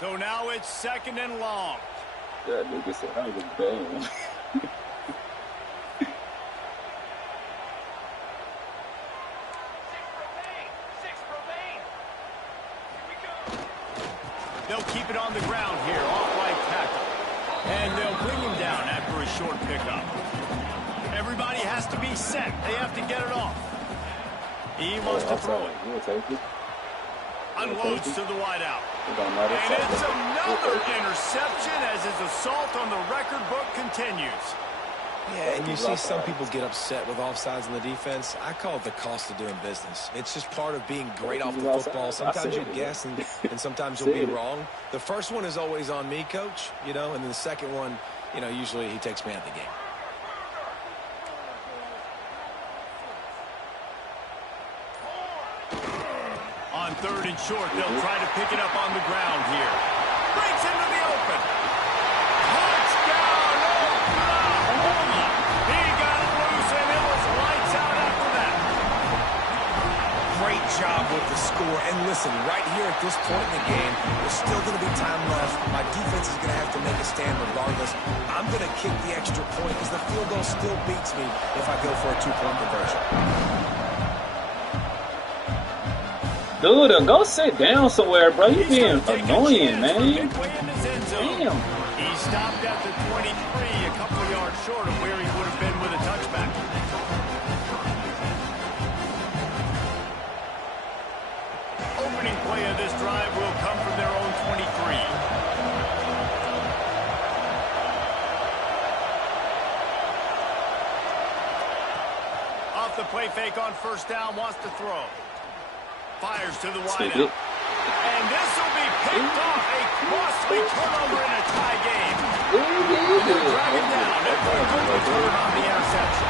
So now it's 2nd and long. That nigga said I was bad. They'll keep it on the ground here, off right tackle. And they'll bring him down after a short pickup. Everybody has to be set. They have to get it off. He wants to throw it. Unloads to the wideout. And it's another interception as his assault on the record book continues. Yeah, and you see some people get upset with offsides in the defense. I call it the cost of doing business. It's just part of being great off the football. Sometimes you guess and sometimes you'll be wrong. The first one is always on me, Coach, you know, and then the second one, you know, usually he takes me out of the game. On 3rd and short, they'll try to pick it up on the ground here. Breaks into the open. Touchdown, Oklahoma! He got it loose, and it was lights out after that. Great job with the score. And listen, right here at this point in the game, there's still going to be time left. My defense is going to have to make a stand regardless. I'm going to kick the extra point because the field goal still beats me if I go for a 2-point conversion. Dude, go sit down somewhere, bro. You being annoying, man. Damn. He stopped at the 23, a couple yards short of where he would have been with a touchback. Opening play of this drive will come from their own 23. Off the play fake on first down, wants to throw. fires to the Stupid. wideout. And this will be picked off. A costly turnover in a tie game. Driving down after a good return on the interception.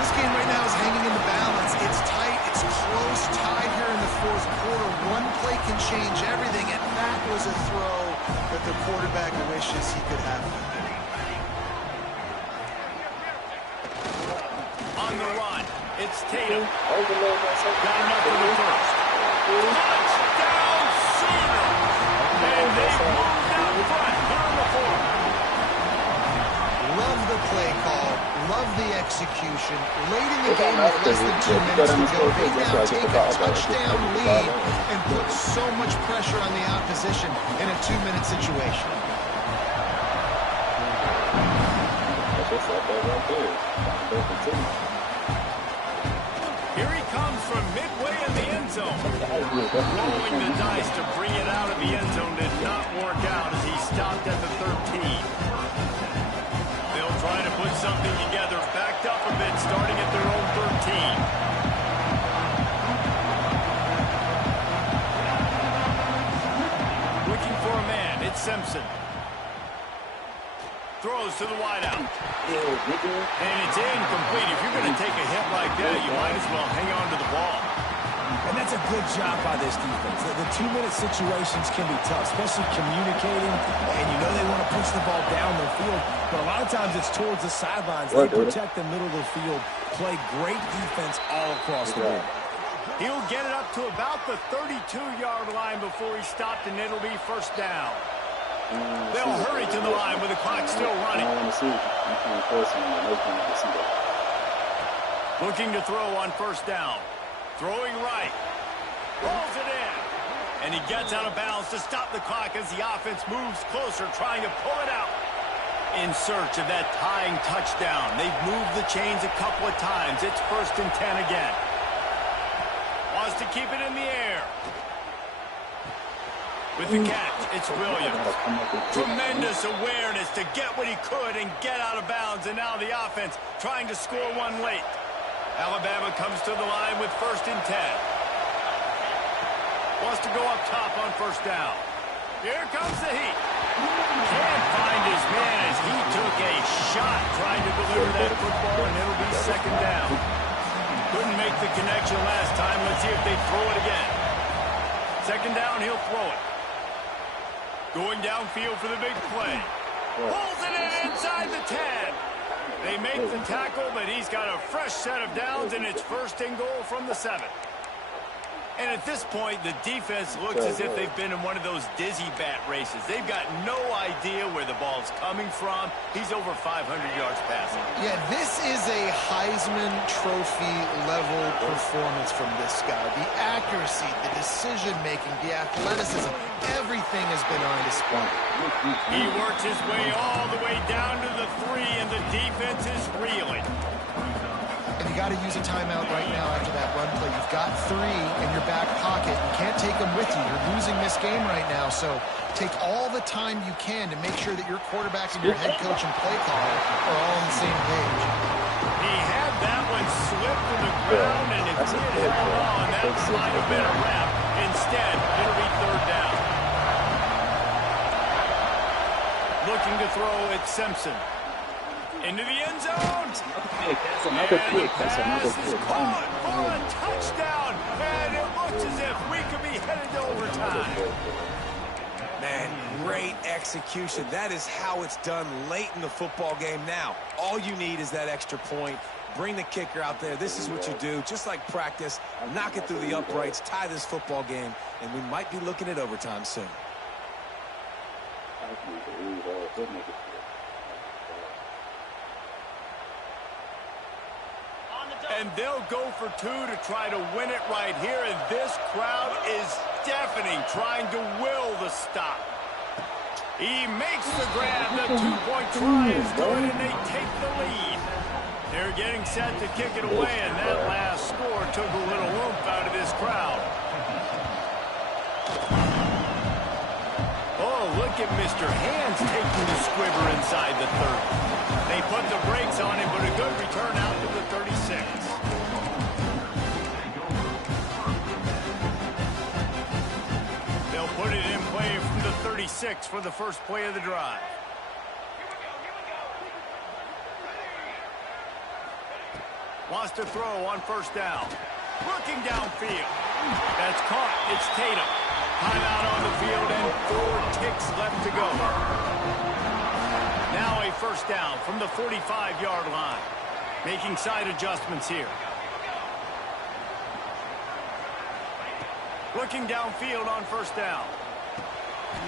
This game right now is hanging in the balance. It's tight. It's close. Tied here in the fourth quarter. One play can change everything, and that was a throw that the quarterback wishes he could have. On the run, it's Tatum. Got enough for the first. Touchdown, Sooner! And they've moved out front here in the fourth. Love the play call. Love the execution. Late in the game with less than 2 minutes to go, they now take a touchdown lead and put so much pressure on the opposition in a 2-minute situation. Here he comes from midway in the end zone. Rolling the dice to bring it out of the end zone did not work out as he stopped at the 13. They'll try to put something together, backed up a bit, starting at their own 13. Looking for a man, it's Simpson. Throws to the wideout. And it's incomplete. If you're going to take a hit like that, you might as well hang on to the ball. And that's a good job by this defense. The 2-minute situations can be tough, especially communicating, and you know they want to push the ball down the field, but a lot of times it's towards the sidelines. They protect the middle of the field, play great defense all across the board. He'll get it up to about the 32-yard line before he's stopped, and it'll be first down. They'll hurry to the line with the clock still running. Looking to throw on first down. Throwing right. Rolls it in. And he gets out of bounds to stop the clock as the offense moves closer, trying to pull it out. In search of that tying touchdown. They've moved the chains a couple of times. It's 1st and 10 again. Wants to keep it in the air. With the catch, it's Williams. Tremendous awareness to get what he could and get out of bounds. And now the offense trying to score one late. Alabama comes to the line with 1st and 10. Wants to go up top on first down. Here comes the heat. Can't find his man as he took a shot trying to deliver that football, and it'll be 2nd down. Couldn't make the connection last time. Let's see if they throw it again. 2nd down, he'll throw it. Going downfield for the big play. Pulls it in inside the 10. They make the tackle, but he's got a fresh set of downs, and it's 1st and goal from the 7. And at this point, the defense looks as if they've been in one of those dizzy bat races. They've got no idea where the ball's coming from. He's over 500 yards passing. Yeah, this is a Heisman Trophy level performance from this guy. The accuracy, the decision-making, the athleticism, everything has been on display. He works his way all the way down to the 3, and the defense is reeling. And you got to use a timeout right now after that run play. You've got 3 in your back pocket. You can't take them with you. You're losing this game right now. So take all the time you can to make sure that your quarterback and your head coach and play caller are all on the same page. He had that one slip to the ground, and if he had held on, that might have been a wrap. Instead, it'll be 3rd down. Looking to throw at Simpson. Into the end zone. That's another pick. That's another pick. Caught for a touchdown. And it looks as if we could be headed to overtime. Man, great execution. That is how it's done late in the football game now. All you need is that extra point. Bring the kicker out there. This is what you do. Just like practice, knock it through the uprights, tie this football game, and we might be looking at overtime soon. And they'll go for 2 to try to win it right here. And this crowd is deafening, trying to will the stop. He makes the grab. The 2-point try is good, and they take the lead. They're getting set to kick it away, and that last score took a little oomph out of this crowd. Oh, look at Mr. Hands taking the squibber inside the 30. They put the brakes on him, but a good return out to the 36. put it in play from the 36 for the first play of the drive. Wants to throw on first down. Looking downfield. That's caught. It's Tatum. Timeout on the field and 4 ticks left to go. Now a first down from the 45-yard line. Making side adjustments here. Looking downfield on first down.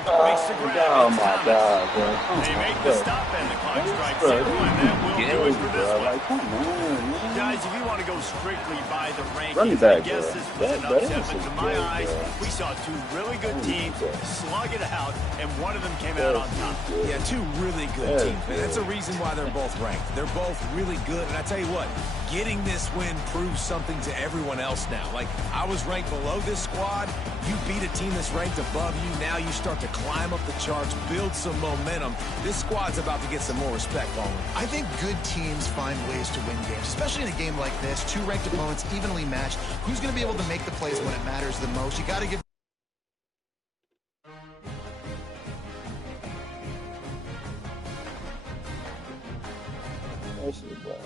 Makes the grab. Oh my God, bro. They make the stop and the clock strikes 0, and that will do it for this one. Like, come on, man. Guys, if you want to go strictly by the Running rankings, back, I guess bro. this was an That upset, is but to good, my eyes, bro. we saw 2 really good teams slug it out, and one of them came out on top. Yeah, 2 really good teams, man. That's a reason why they're both ranked. They're both really good, and I tell you what, getting this win proves something to everyone else now. Like, I was ranked below this squad. You beat a team that's ranked above you. Now you start to climb up the charts, build some momentum. This squad's about to get some more respect on them. I think good teams find ways to win games, especially in a game like this. 2 ranked opponents evenly matched. Who's going to be able to make the plays when it matters the most? You got to give. That shit, bro.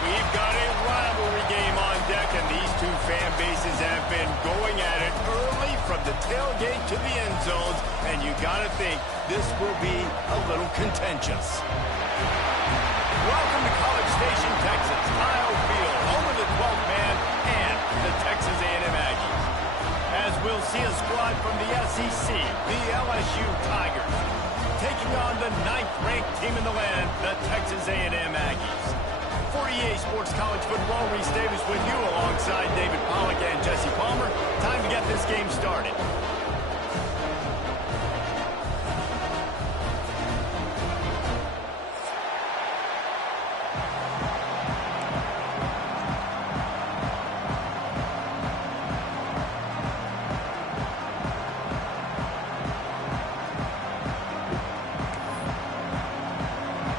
We've got a rivalry game on deck, and these 2 fan bases have been going at it early from the tailgate to the end zones, and you got to think this will be a little contentious. Welcome to College Station, Texas, Kyle Field, home of the 12th man and the Texas A&M Aggies. As we'll see a squad from the SEC, the LSU Tigers, taking on the 9th-ranked team in the land, the Texas A&M Aggies. For EA Sports College Football, Reese Davis with you alongside David Pollack and Jesse this game started.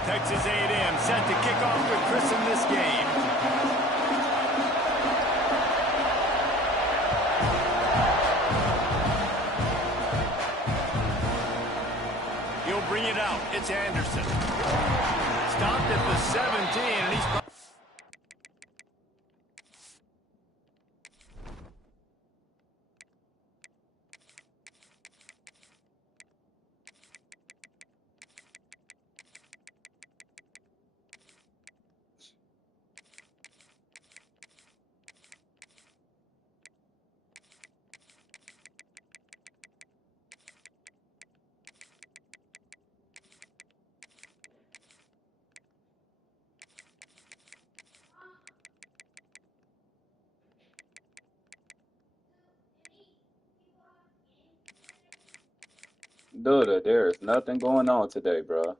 Texas A&M set to kick off with Chris in this game. He'll bring it out. It's Anderson. Stopped at the 17, and he's... Dude, there is nothing going on today, bro.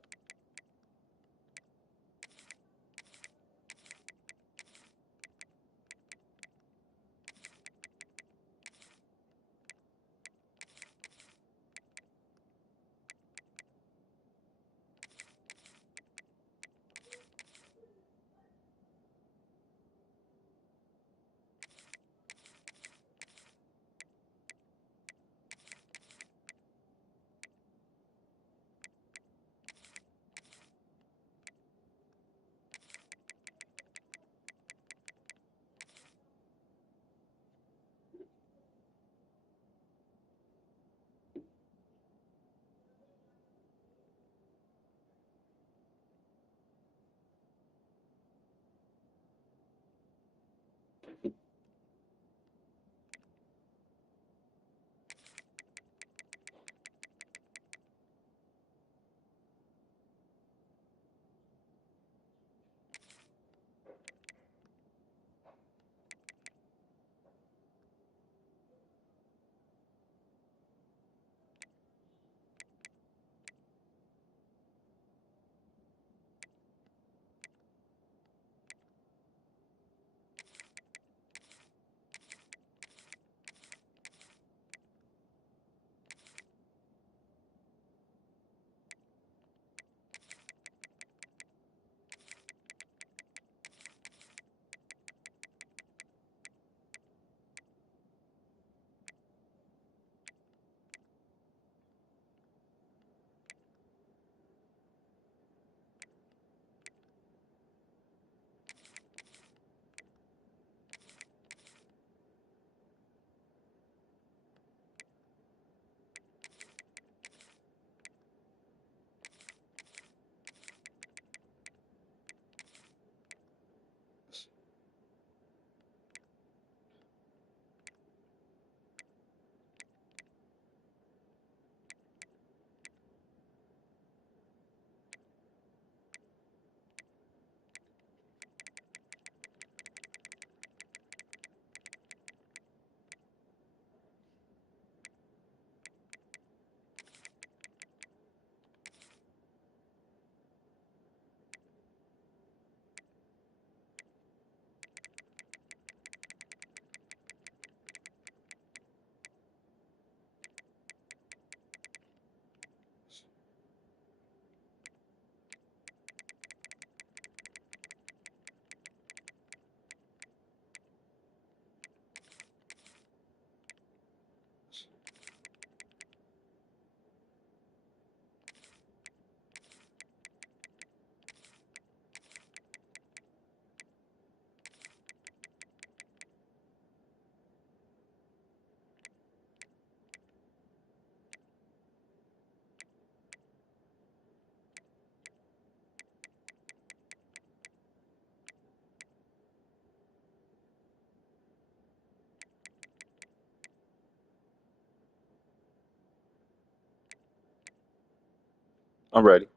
I'm ready.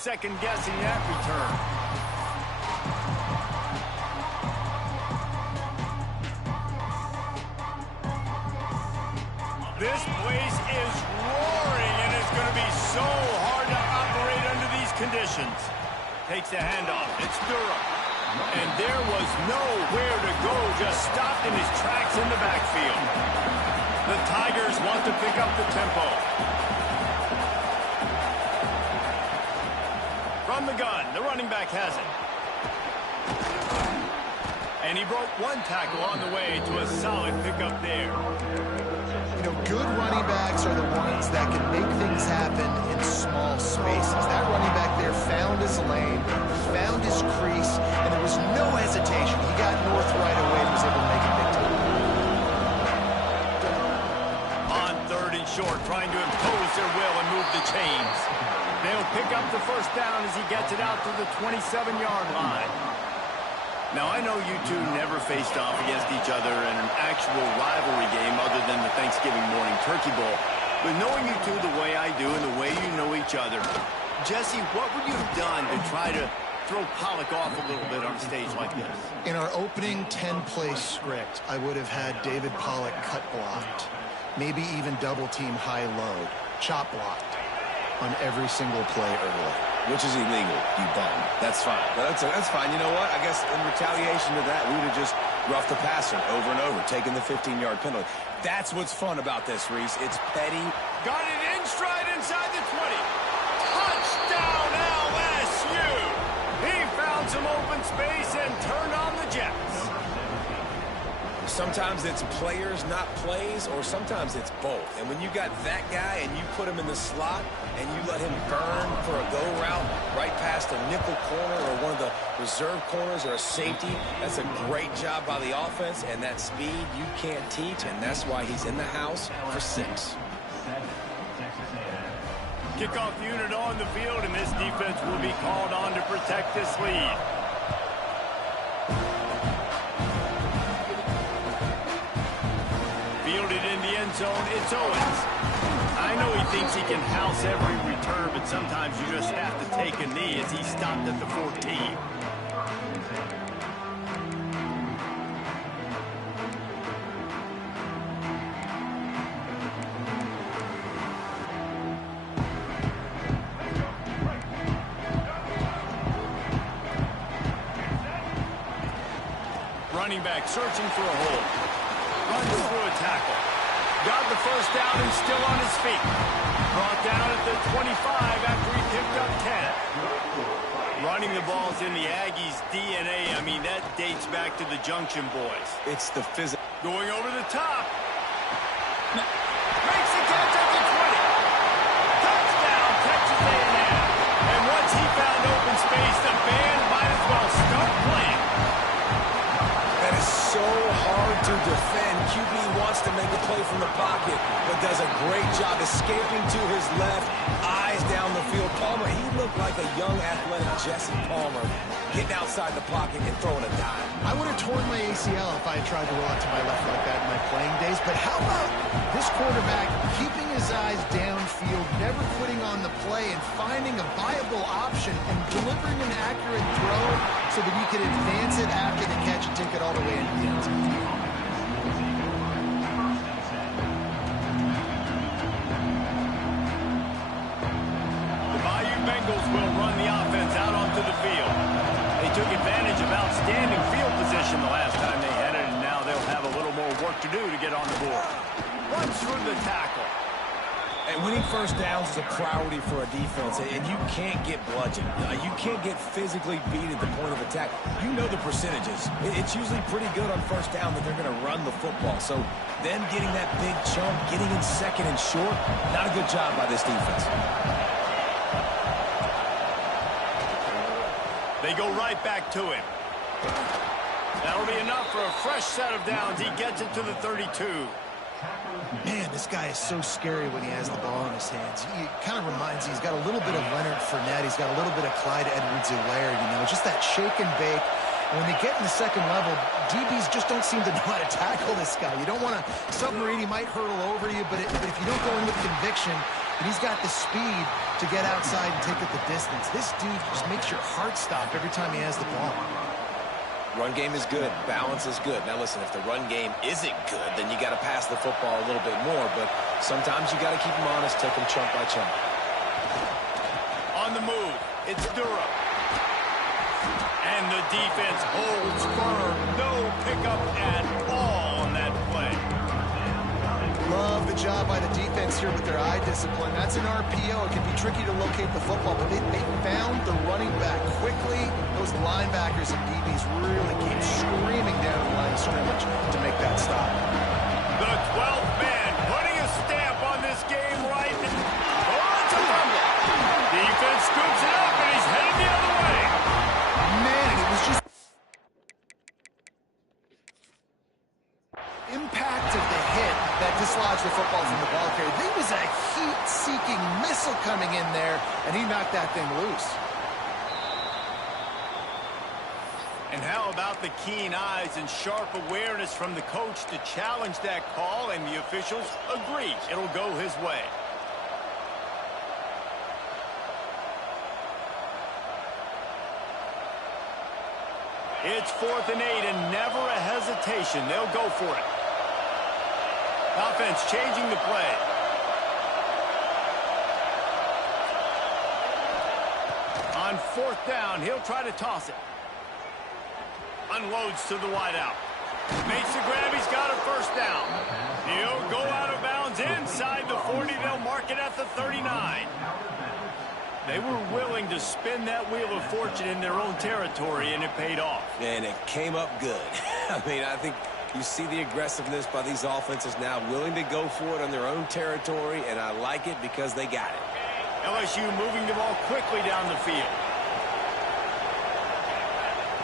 second-guessing that return. This place is roaring, and it's going to be so hard to operate under these conditions. Takes the handoff. It's Durham. And there was nowhere to go, just stopped in his tracks in the backfield. The Tigers want to pick up the tempo. From the gun, the running back has it. And he broke one tackle on the way to a solid pickup there. You know, good running backs are the ones that can make things happen in small spaces. That running back there found his lane, found his crease, and there was no hesitation. He got north right away and was able to make a big time. On third and short, trying to impose their will and move the chains. They'll pick up the first down as he gets it out to the 27-yard line. Now, I know you two never faced off against each other in an actual rivalry game other than the Thanksgiving morning Turkey Bowl. But knowing you two the way I do and the way you know each other, Jesse, what would you have done to try to throw Pollock off a little bit on a stage like this? In our opening 10-play script, I would have had David Pollock cut blocked, maybe even double-team high-low, chop blocked on every single play early. Which is illegal, you bum. That's fine. But that's fine. You know what? I guess in retaliation to that, we would have just roughed the passer over and over, taking the 15-yard penalty. That's what's fun about this, Reese. It's petty. Got it in stride inside the 20. Touchdown, LSU! He found some open space and turned on the Jets. Sometimes it's players, not plays, or sometimes it's both. And when you got that guy and you put him in the slot and you let him burn for a go route right past a nickel corner or one of the reserve corners or a safety, that's a great job by the offense. And that speed you can't teach, and that's why he's in the house for 6. Kickoff unit on the field, and this defense will be called on to protect this lead. Fielded in the end zone, it's Owens. I know he thinks he can house every return, but sometimes you just have to take a knee as he stopped at the 14. Running back searching for a hole. Runs through a tackle. Got the first down and still on his feet. Brought down at the 25 after he picked up 10. Running the ball's in the Aggies' DNA. I mean, that dates back to the Junction Boys. It's the physical. Going over the top. Makes the catch at the 20. Touchdown, Texas A&M. And once he found open space, the band might as well start playing. That is so hard to defend. QB wants to make a play from the pocket, but does a great job escaping to his left, eyes down the field. Palmer, he looked like a young, athletic Jesse Palmer, getting outside the pocket and throwing a dime. I would have torn my ACL if I had tried to roll out to my left like that in my playing days, but how about this quarterback keeping his eyes downfield, never quitting on the play, and finding a viable option and delivering an accurate throw so that he could advance it after the catch and take it all the way into the end zone. Bengals will run the offense out onto the field. They took advantage of outstanding field position the last time they had it, and now they'll have a little more work to do to get on the board. Runs through the tackle. And winning first downs is a priority for a defense, and you can't get bludgeoned. You can't get physically beat at the point of attack. You know the percentages. It's usually pretty good on first down that they're going to run the football. So then getting that big chunk, getting in second and short, not a good job by this defense. They go right back to him. That'll be enough for a fresh set of downs. He gets it to the 32. Man, this guy is so scary when he has the ball in his hands. He kind of reminds me, he's got a little bit of Leonard Fournette. He's got a little bit of Clyde Edwards-Helaire, you know, just that shake and bake. And when they get in the second level, DBs just don't seem to know how to tackle this guy. You don't want to submarine, he might hurtle over you, but if you don't go in with conviction, and he's got the speed to get outside and take it the distance. This dude just makes your heart stop every time he has the ball. Run game is good. Balance is good. Now, listen, if the run game isn't good, then you got to pass the football a little bit more. But sometimes you got to keep them honest, take them chunk by chunk. On the move, it's Durham. And the defense holds firm. No pickup at all on that play. Love the job by the defense here with their eye discipline. That's an RPO. It can be tricky to locate the football, but they found the running back quickly. Those linebackers and DBs really came screaming down the line of scrimmage to make that stop. The 12th man putting a stamp on this game right now. Oh, it's a fumble. Defense scoops it up, and he's headed the other way. Man, it was just impact of the hit that dislodged the football from the ball carrier. There was a heat-seeking missile coming in there, and he knocked that thing loose. And how about the keen eyes and sharp awareness from the coach to challenge that call, and the officials agree it'll go his way. It's 4th and 8, and never a hesitation. They'll go for it. Offense changing the play. On 4th down, he'll try to toss it. Unloads to the wideout. Makes the grab. He's got a first down. He'll go out of bounds inside the 40. They'll mark it at the 39. They were willing to spin that wheel of fortune in their own territory, and it paid off. And it came up good. I mean, I think you see the aggressiveness by these offenses now, willing to go for it on their own territory, and I like it because they got it. LSU moving the ball quickly down the field.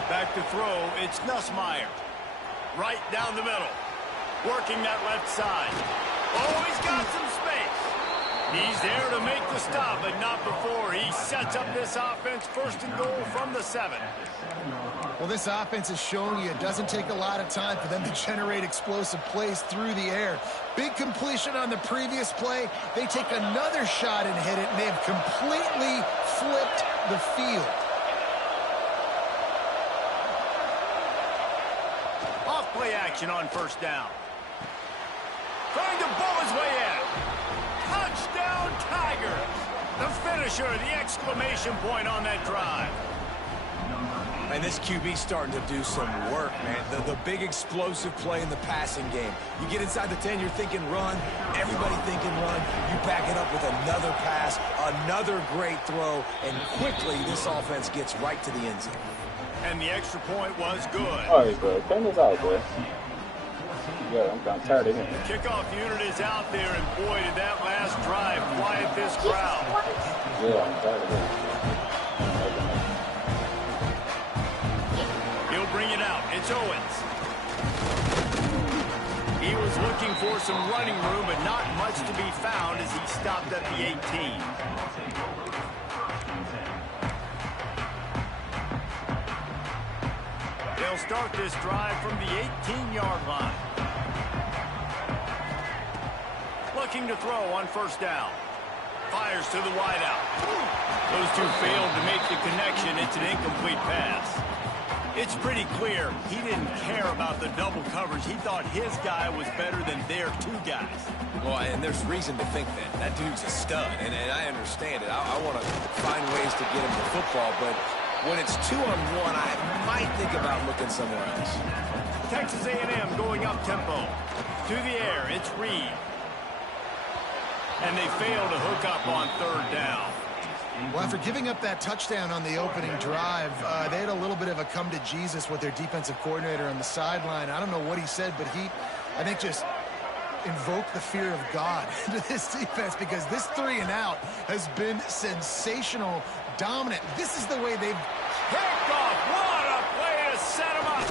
Back to throw, it's Nussmeier. Right down the middle. Working that left side. Oh, he's got some space. He's there to make the stop, but not before. He sets up this offense 1st and goal from the 7. Well, this offense has shown you it doesn't take a lot of time for them to generate explosive plays through the air. Big completion on the previous play. They take another shot and hit it, and they have completely flipped the field. Off play action on 1st down. Trying to bowl his way in. Touchdown, Tigers! The finisher, the exclamation point on that drive. And this QB's starting to do some work, man. The big explosive play in the passing game. You get inside the 10, you're thinking run. Everybody thinking run. You back it up with another pass, another great throw, and quickly this offense gets right to the end zone. And the extra point was good. All right, bro. Turn this out, bro. Yeah, I'm tired of him. Kickoff unit is out there, and boy, did that last drive quiet this crowd. Yeah, I'm tired of him. He'll bring it out. It's Owens. He was looking for some running room, but not much to be found as he stopped at the 18. They'll start this drive from the 18-yard line. Looking to throw on 1st down. Fires to the wideout. Those two failed to make the connection. It's an incomplete pass. It's pretty clear he didn't care about the double coverage. He thought his guy was better than their 2 guys. Well, and there's reason to think that. That dude's a stud, and I understand it. I want to find ways to get him the football, but when it's 2-on-1, I might think about looking somewhere else. Texas A&M going up tempo. To the air, it's Reed. And they fail to hook up on 3rd down. Well, after giving up that touchdown on the opening drive, they had a little bit of a come to Jesus with their defensive coordinator on the sideline. I don't know what he said, but he, I think, just invoked the fear of God into this defense, because this 3 and out has been sensational, dominant. This is the way they've Picked off. What a play to set him up.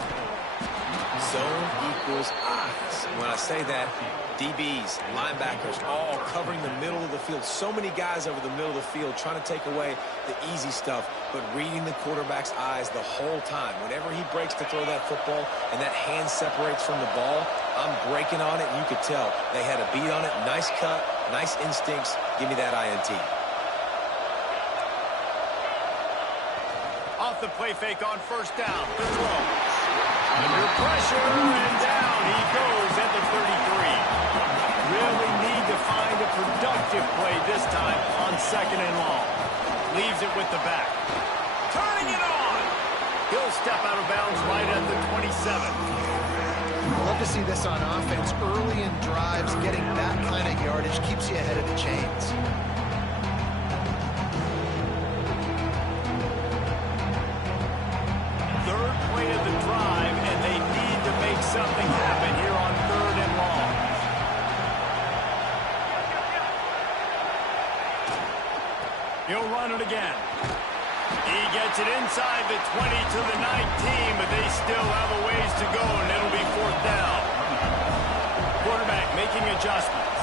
Zone equals eyes. When I say that, DBs, linebackers, all covering the middle of the field. So many guys over the middle of the field trying to take away the easy stuff, but reading the quarterback's eyes the whole time. Whenever he breaks to throw that football and that hand separates from the ball, I'm breaking on it, and you could tell they had a beat on it. Nice cut, Nice instincts. Give me that INT. Off the play fake on first down. The throw. Under pressure and down he goes at the 33. Really need to find a productive play this time on second and long. Leaves it with the back. Turning it on. He'll step out of bounds right at the 27. Love to see this on offense. Early in drives, getting that kind of yardage keeps you ahead of the chains. Third play of the drive, and they need to make something happen here on third and long. He'll run it again. He gets it inside the 20 to the 19, but they still have a ways to go, and it'll be fourth down. Quarterback making adjustments.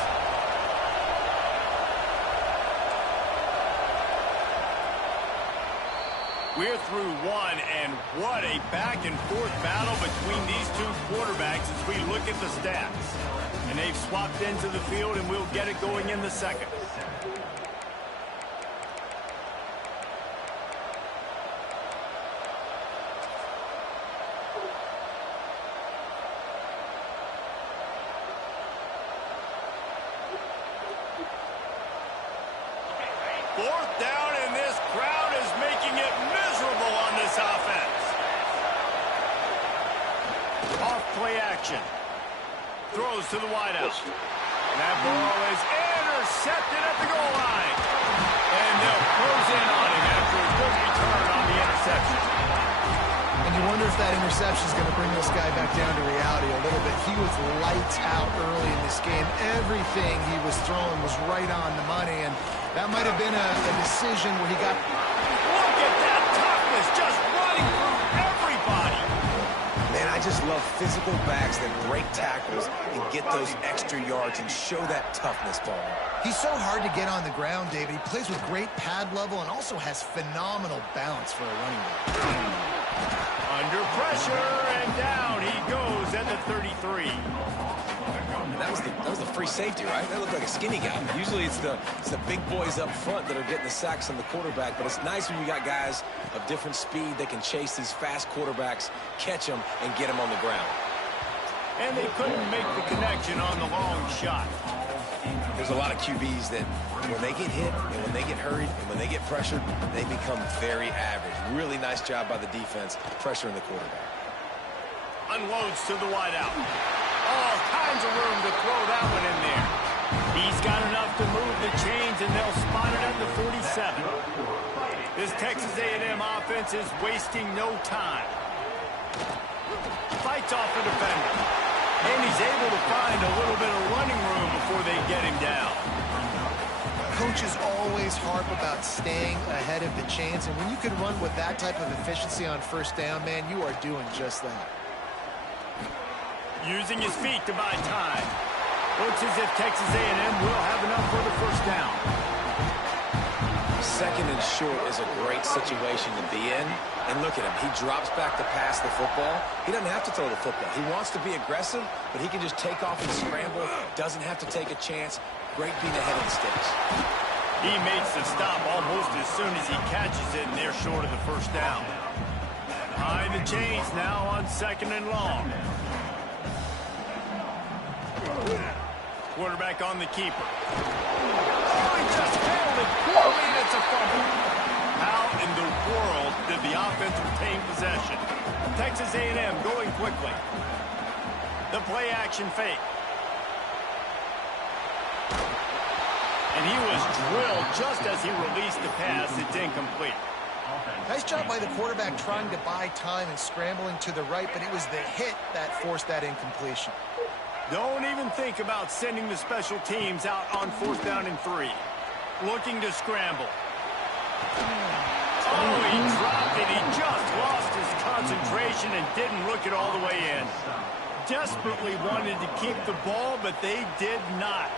We're through one, and what a back-and-forth battle between these two quarterbacks as we look at the stats. And they've swapped into the field, and we'll get it going in the second. Fourth down, and this crowd is making it miserable on this offense. Off play action. Throws to the wideout. That ball is intercepted at the goal line. And they'll close in on him after a good return on the interception. And you wonder if that interception is going to bring this guy back down to reality a little bit. He was lights out early in this game. Everything he was throwing was right on the money, and that might have been a decision where he got... Look at that toughness, just running through everybody. Man, I just love physical backs that break tackles and get those extra yards and show that toughness, Paul. He's so hard to get on the ground, David. He plays with great pad level and also has phenomenal balance for a running back. Under pressure, and down he goes at the 33. That was the free safety, right? That looked like a skinny guy. Usually it's the big boys up front that are getting the sacks on the quarterback, but it's nice when you got guys of different speed that can chase these fast quarterbacks, catch them, and get them on the ground. And they couldn't make the connection on the long shot. There's a lot of QBs that when they get hit and when they get hurried and when they get pressured, they become very average. Really nice job by the defense pressuring the quarterback. Unloads to the wideout. All kinds of room to throw that one in there. He's got enough to move the chains, and they'll spot it at the 47. This Texas A&M offense is wasting no time. Fights off the defender. And he's able to find a little bit of running room before they get him down. Coaches always harp about staying ahead of the chains, and when you can run with that type of efficiency on first down, man, you are doing just that. Using his feet to buy time. Looks as if Texas A&M will have enough for the first down. Second and short is a great situation to be in. And look at him. He drops back to pass the football. He doesn't have to throw the football. He wants to be aggressive, but he can just take off and scramble. Doesn't have to take a chance. Great being ahead of the sticks. He makes the stop almost as soon as he catches it, and they're short of the first down. Behind the chains now on second and long. Quarterback on the keeper. Oh, he just handled it poorly, and it's a fumble. How in the world did the offense retain possession? Texas A&M going quickly. The play action fake. And he was drilled just as he released the pass. It's incomplete. Nice job by the quarterback trying to buy time and scrambling to the right, but it was the hit that forced that incompletion. Don't even think about sending the special teams out on fourth down and 3. Looking to scramble. Oh, he dropped it. He just lost his concentration and didn't look it all the way in. Desperately wanted to keep the ball, but they did not.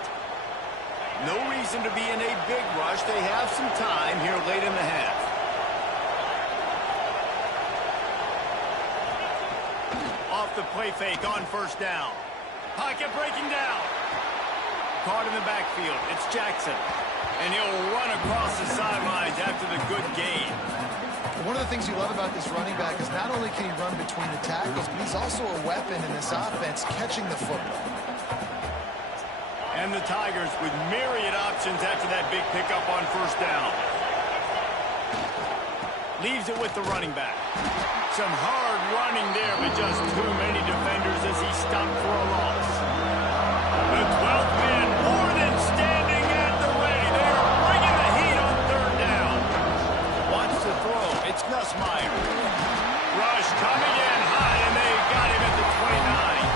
No reason to be in a big rush. They have some time here late in the half. Off the play fake on first down. Pocket breaking down. caught in the backfield. It's Jackson. And he'll run across the sidelines after the good gain. One of the things you love about this running back is not only can he run between the tackles, but he's also a weapon in this offense catching the football. And the Tigers with myriad options after that big pickup on first down. Leaves it with the running back. Some hard running there, but just too many defenders as he stopped for a loss. The 12th man more than standing at the ready. They are bringing the heat on third down. Wants to throw. It's Nussmeier. Rush coming in high, and they got him at the 29.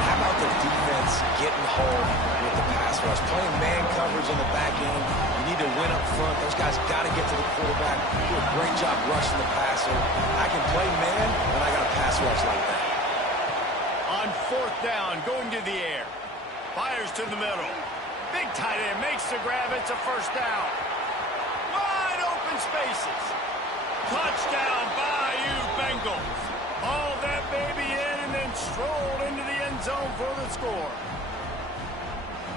How about the defense getting home with the pass rush? Playing man coverage in the back end. You need to win up front. Those guys got to get to the quarterback. Do a great job rushing the passer. I can play man when I got a pass rush like that. On fourth down, going to the air. Fires to the middle. Big tight end makes the grab. It's a first down. Wide open spaces. Touchdown, Bayou Bengals. Haul that baby in and then stroll into the end zone for the score.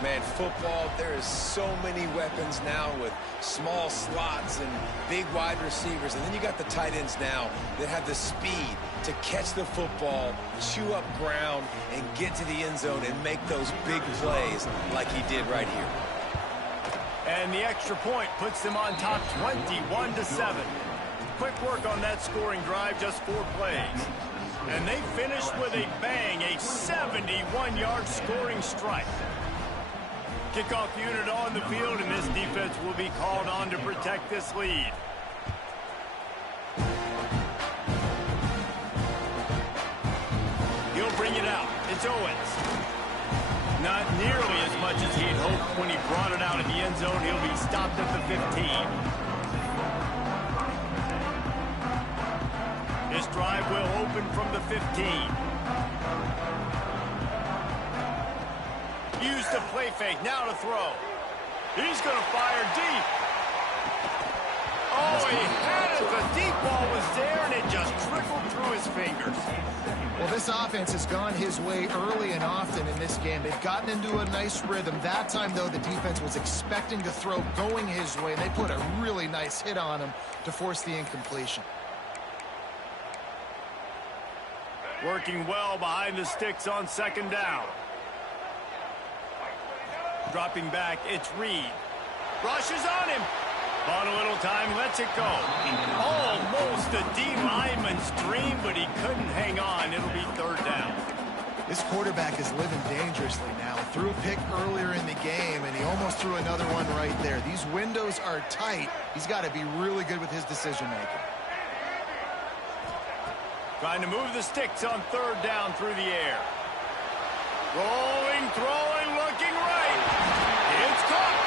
Man, football, there is so many weapons now with small slots and big wide receivers. And then you got the tight ends now that have the speed to catch the football, chew up ground, and get to the end zone and make those big plays like he did right here. And the extra point puts them on top 21-7. Quick work on that scoring drive, just 4 plays. And they finished with a bang, a 71-yard scoring strike. Kickoff unit on the field, and this defense will be called on to protect this lead. He'll bring it out. It's Owens. Not nearly as much as he'd hoped when he brought it out in the end zone. He'll be stopped at the 15. This drive will open from the 15. Use the play fake, now to throw. He's going to fire deep. Oh, he had it. The deep ball was there, and it just trickled through his fingers. Well, this offense has gone his way early and often in this game. They've gotten into a nice rhythm. That time, though, the defense was expecting to throw going his way, and they put a really nice hit on him to force the incompletion. Working well behind the sticks on second down. Dropping back, it's Reed. Rushes on him. On a little time, lets it go. Almost a D lineman's dream, but he couldn't hang on. It'll be third down. This quarterback is living dangerously now. Threw a pick earlier in the game, and he almost threw another one right there. These windows are tight. He's got to be really good with his decision-making. Trying to move the sticks on third down through the air. Rolling, throwing, looking right. It's caught.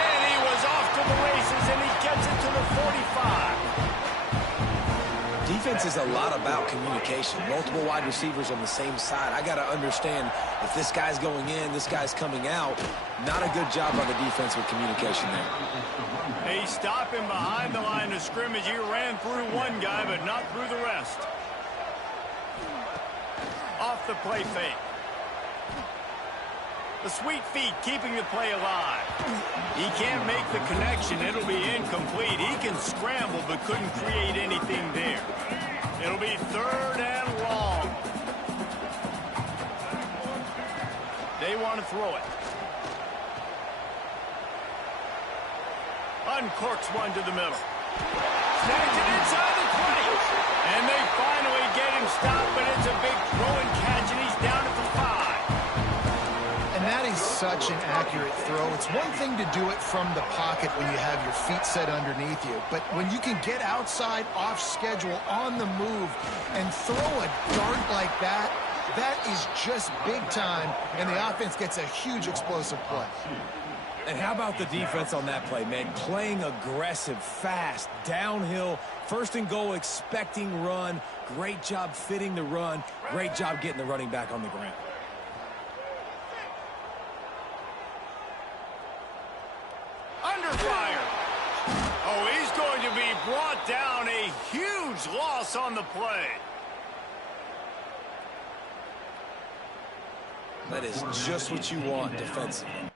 And he was off to the races, and he gets it to the 45. Defense is a lot about communication. Multiple wide receivers on the same side. I got to understand if this guy's going in, this guy's coming out. Not a good job on the defense with communication there. They stop him behind the line of scrimmage. He ran through one guy, but not through the rest. Off the play fake. The sweet feet keeping the play alive. He can't make the connection. It'll be incomplete. He can scramble, but couldn't create anything there. It'll be third and long. They want to throw it. Uncorks one to the middle. Snags it inside the 20. And they finally get him stopped, but it's a big throw and catch, and he's down at the 5. And that is such an accurate throw. It's one thing to do it from the pocket when you have your feet set underneath you, but when you can get outside, off schedule, on the move, and throw a dart like that, that is just big time, and the offense gets a huge explosive play. And how about the defense on that play, man? Playing aggressive, fast, downhill, first and goal, expecting run. Great job fitting the run. Great job getting the running back on the ground. Under fire. Oh, he's going to be brought down. A huge loss on the play. That is just what you want defensively.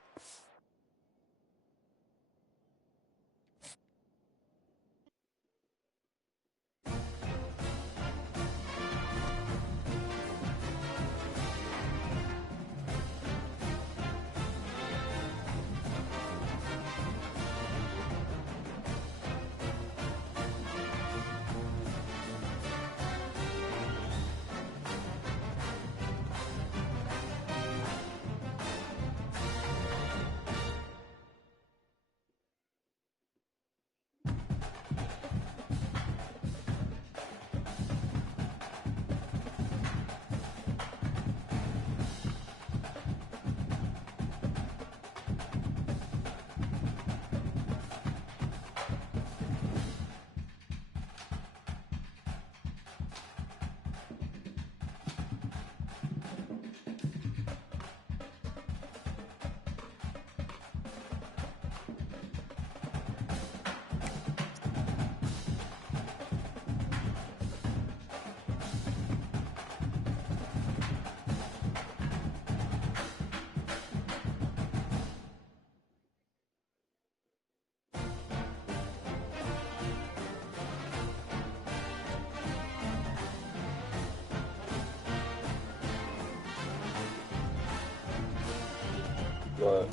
But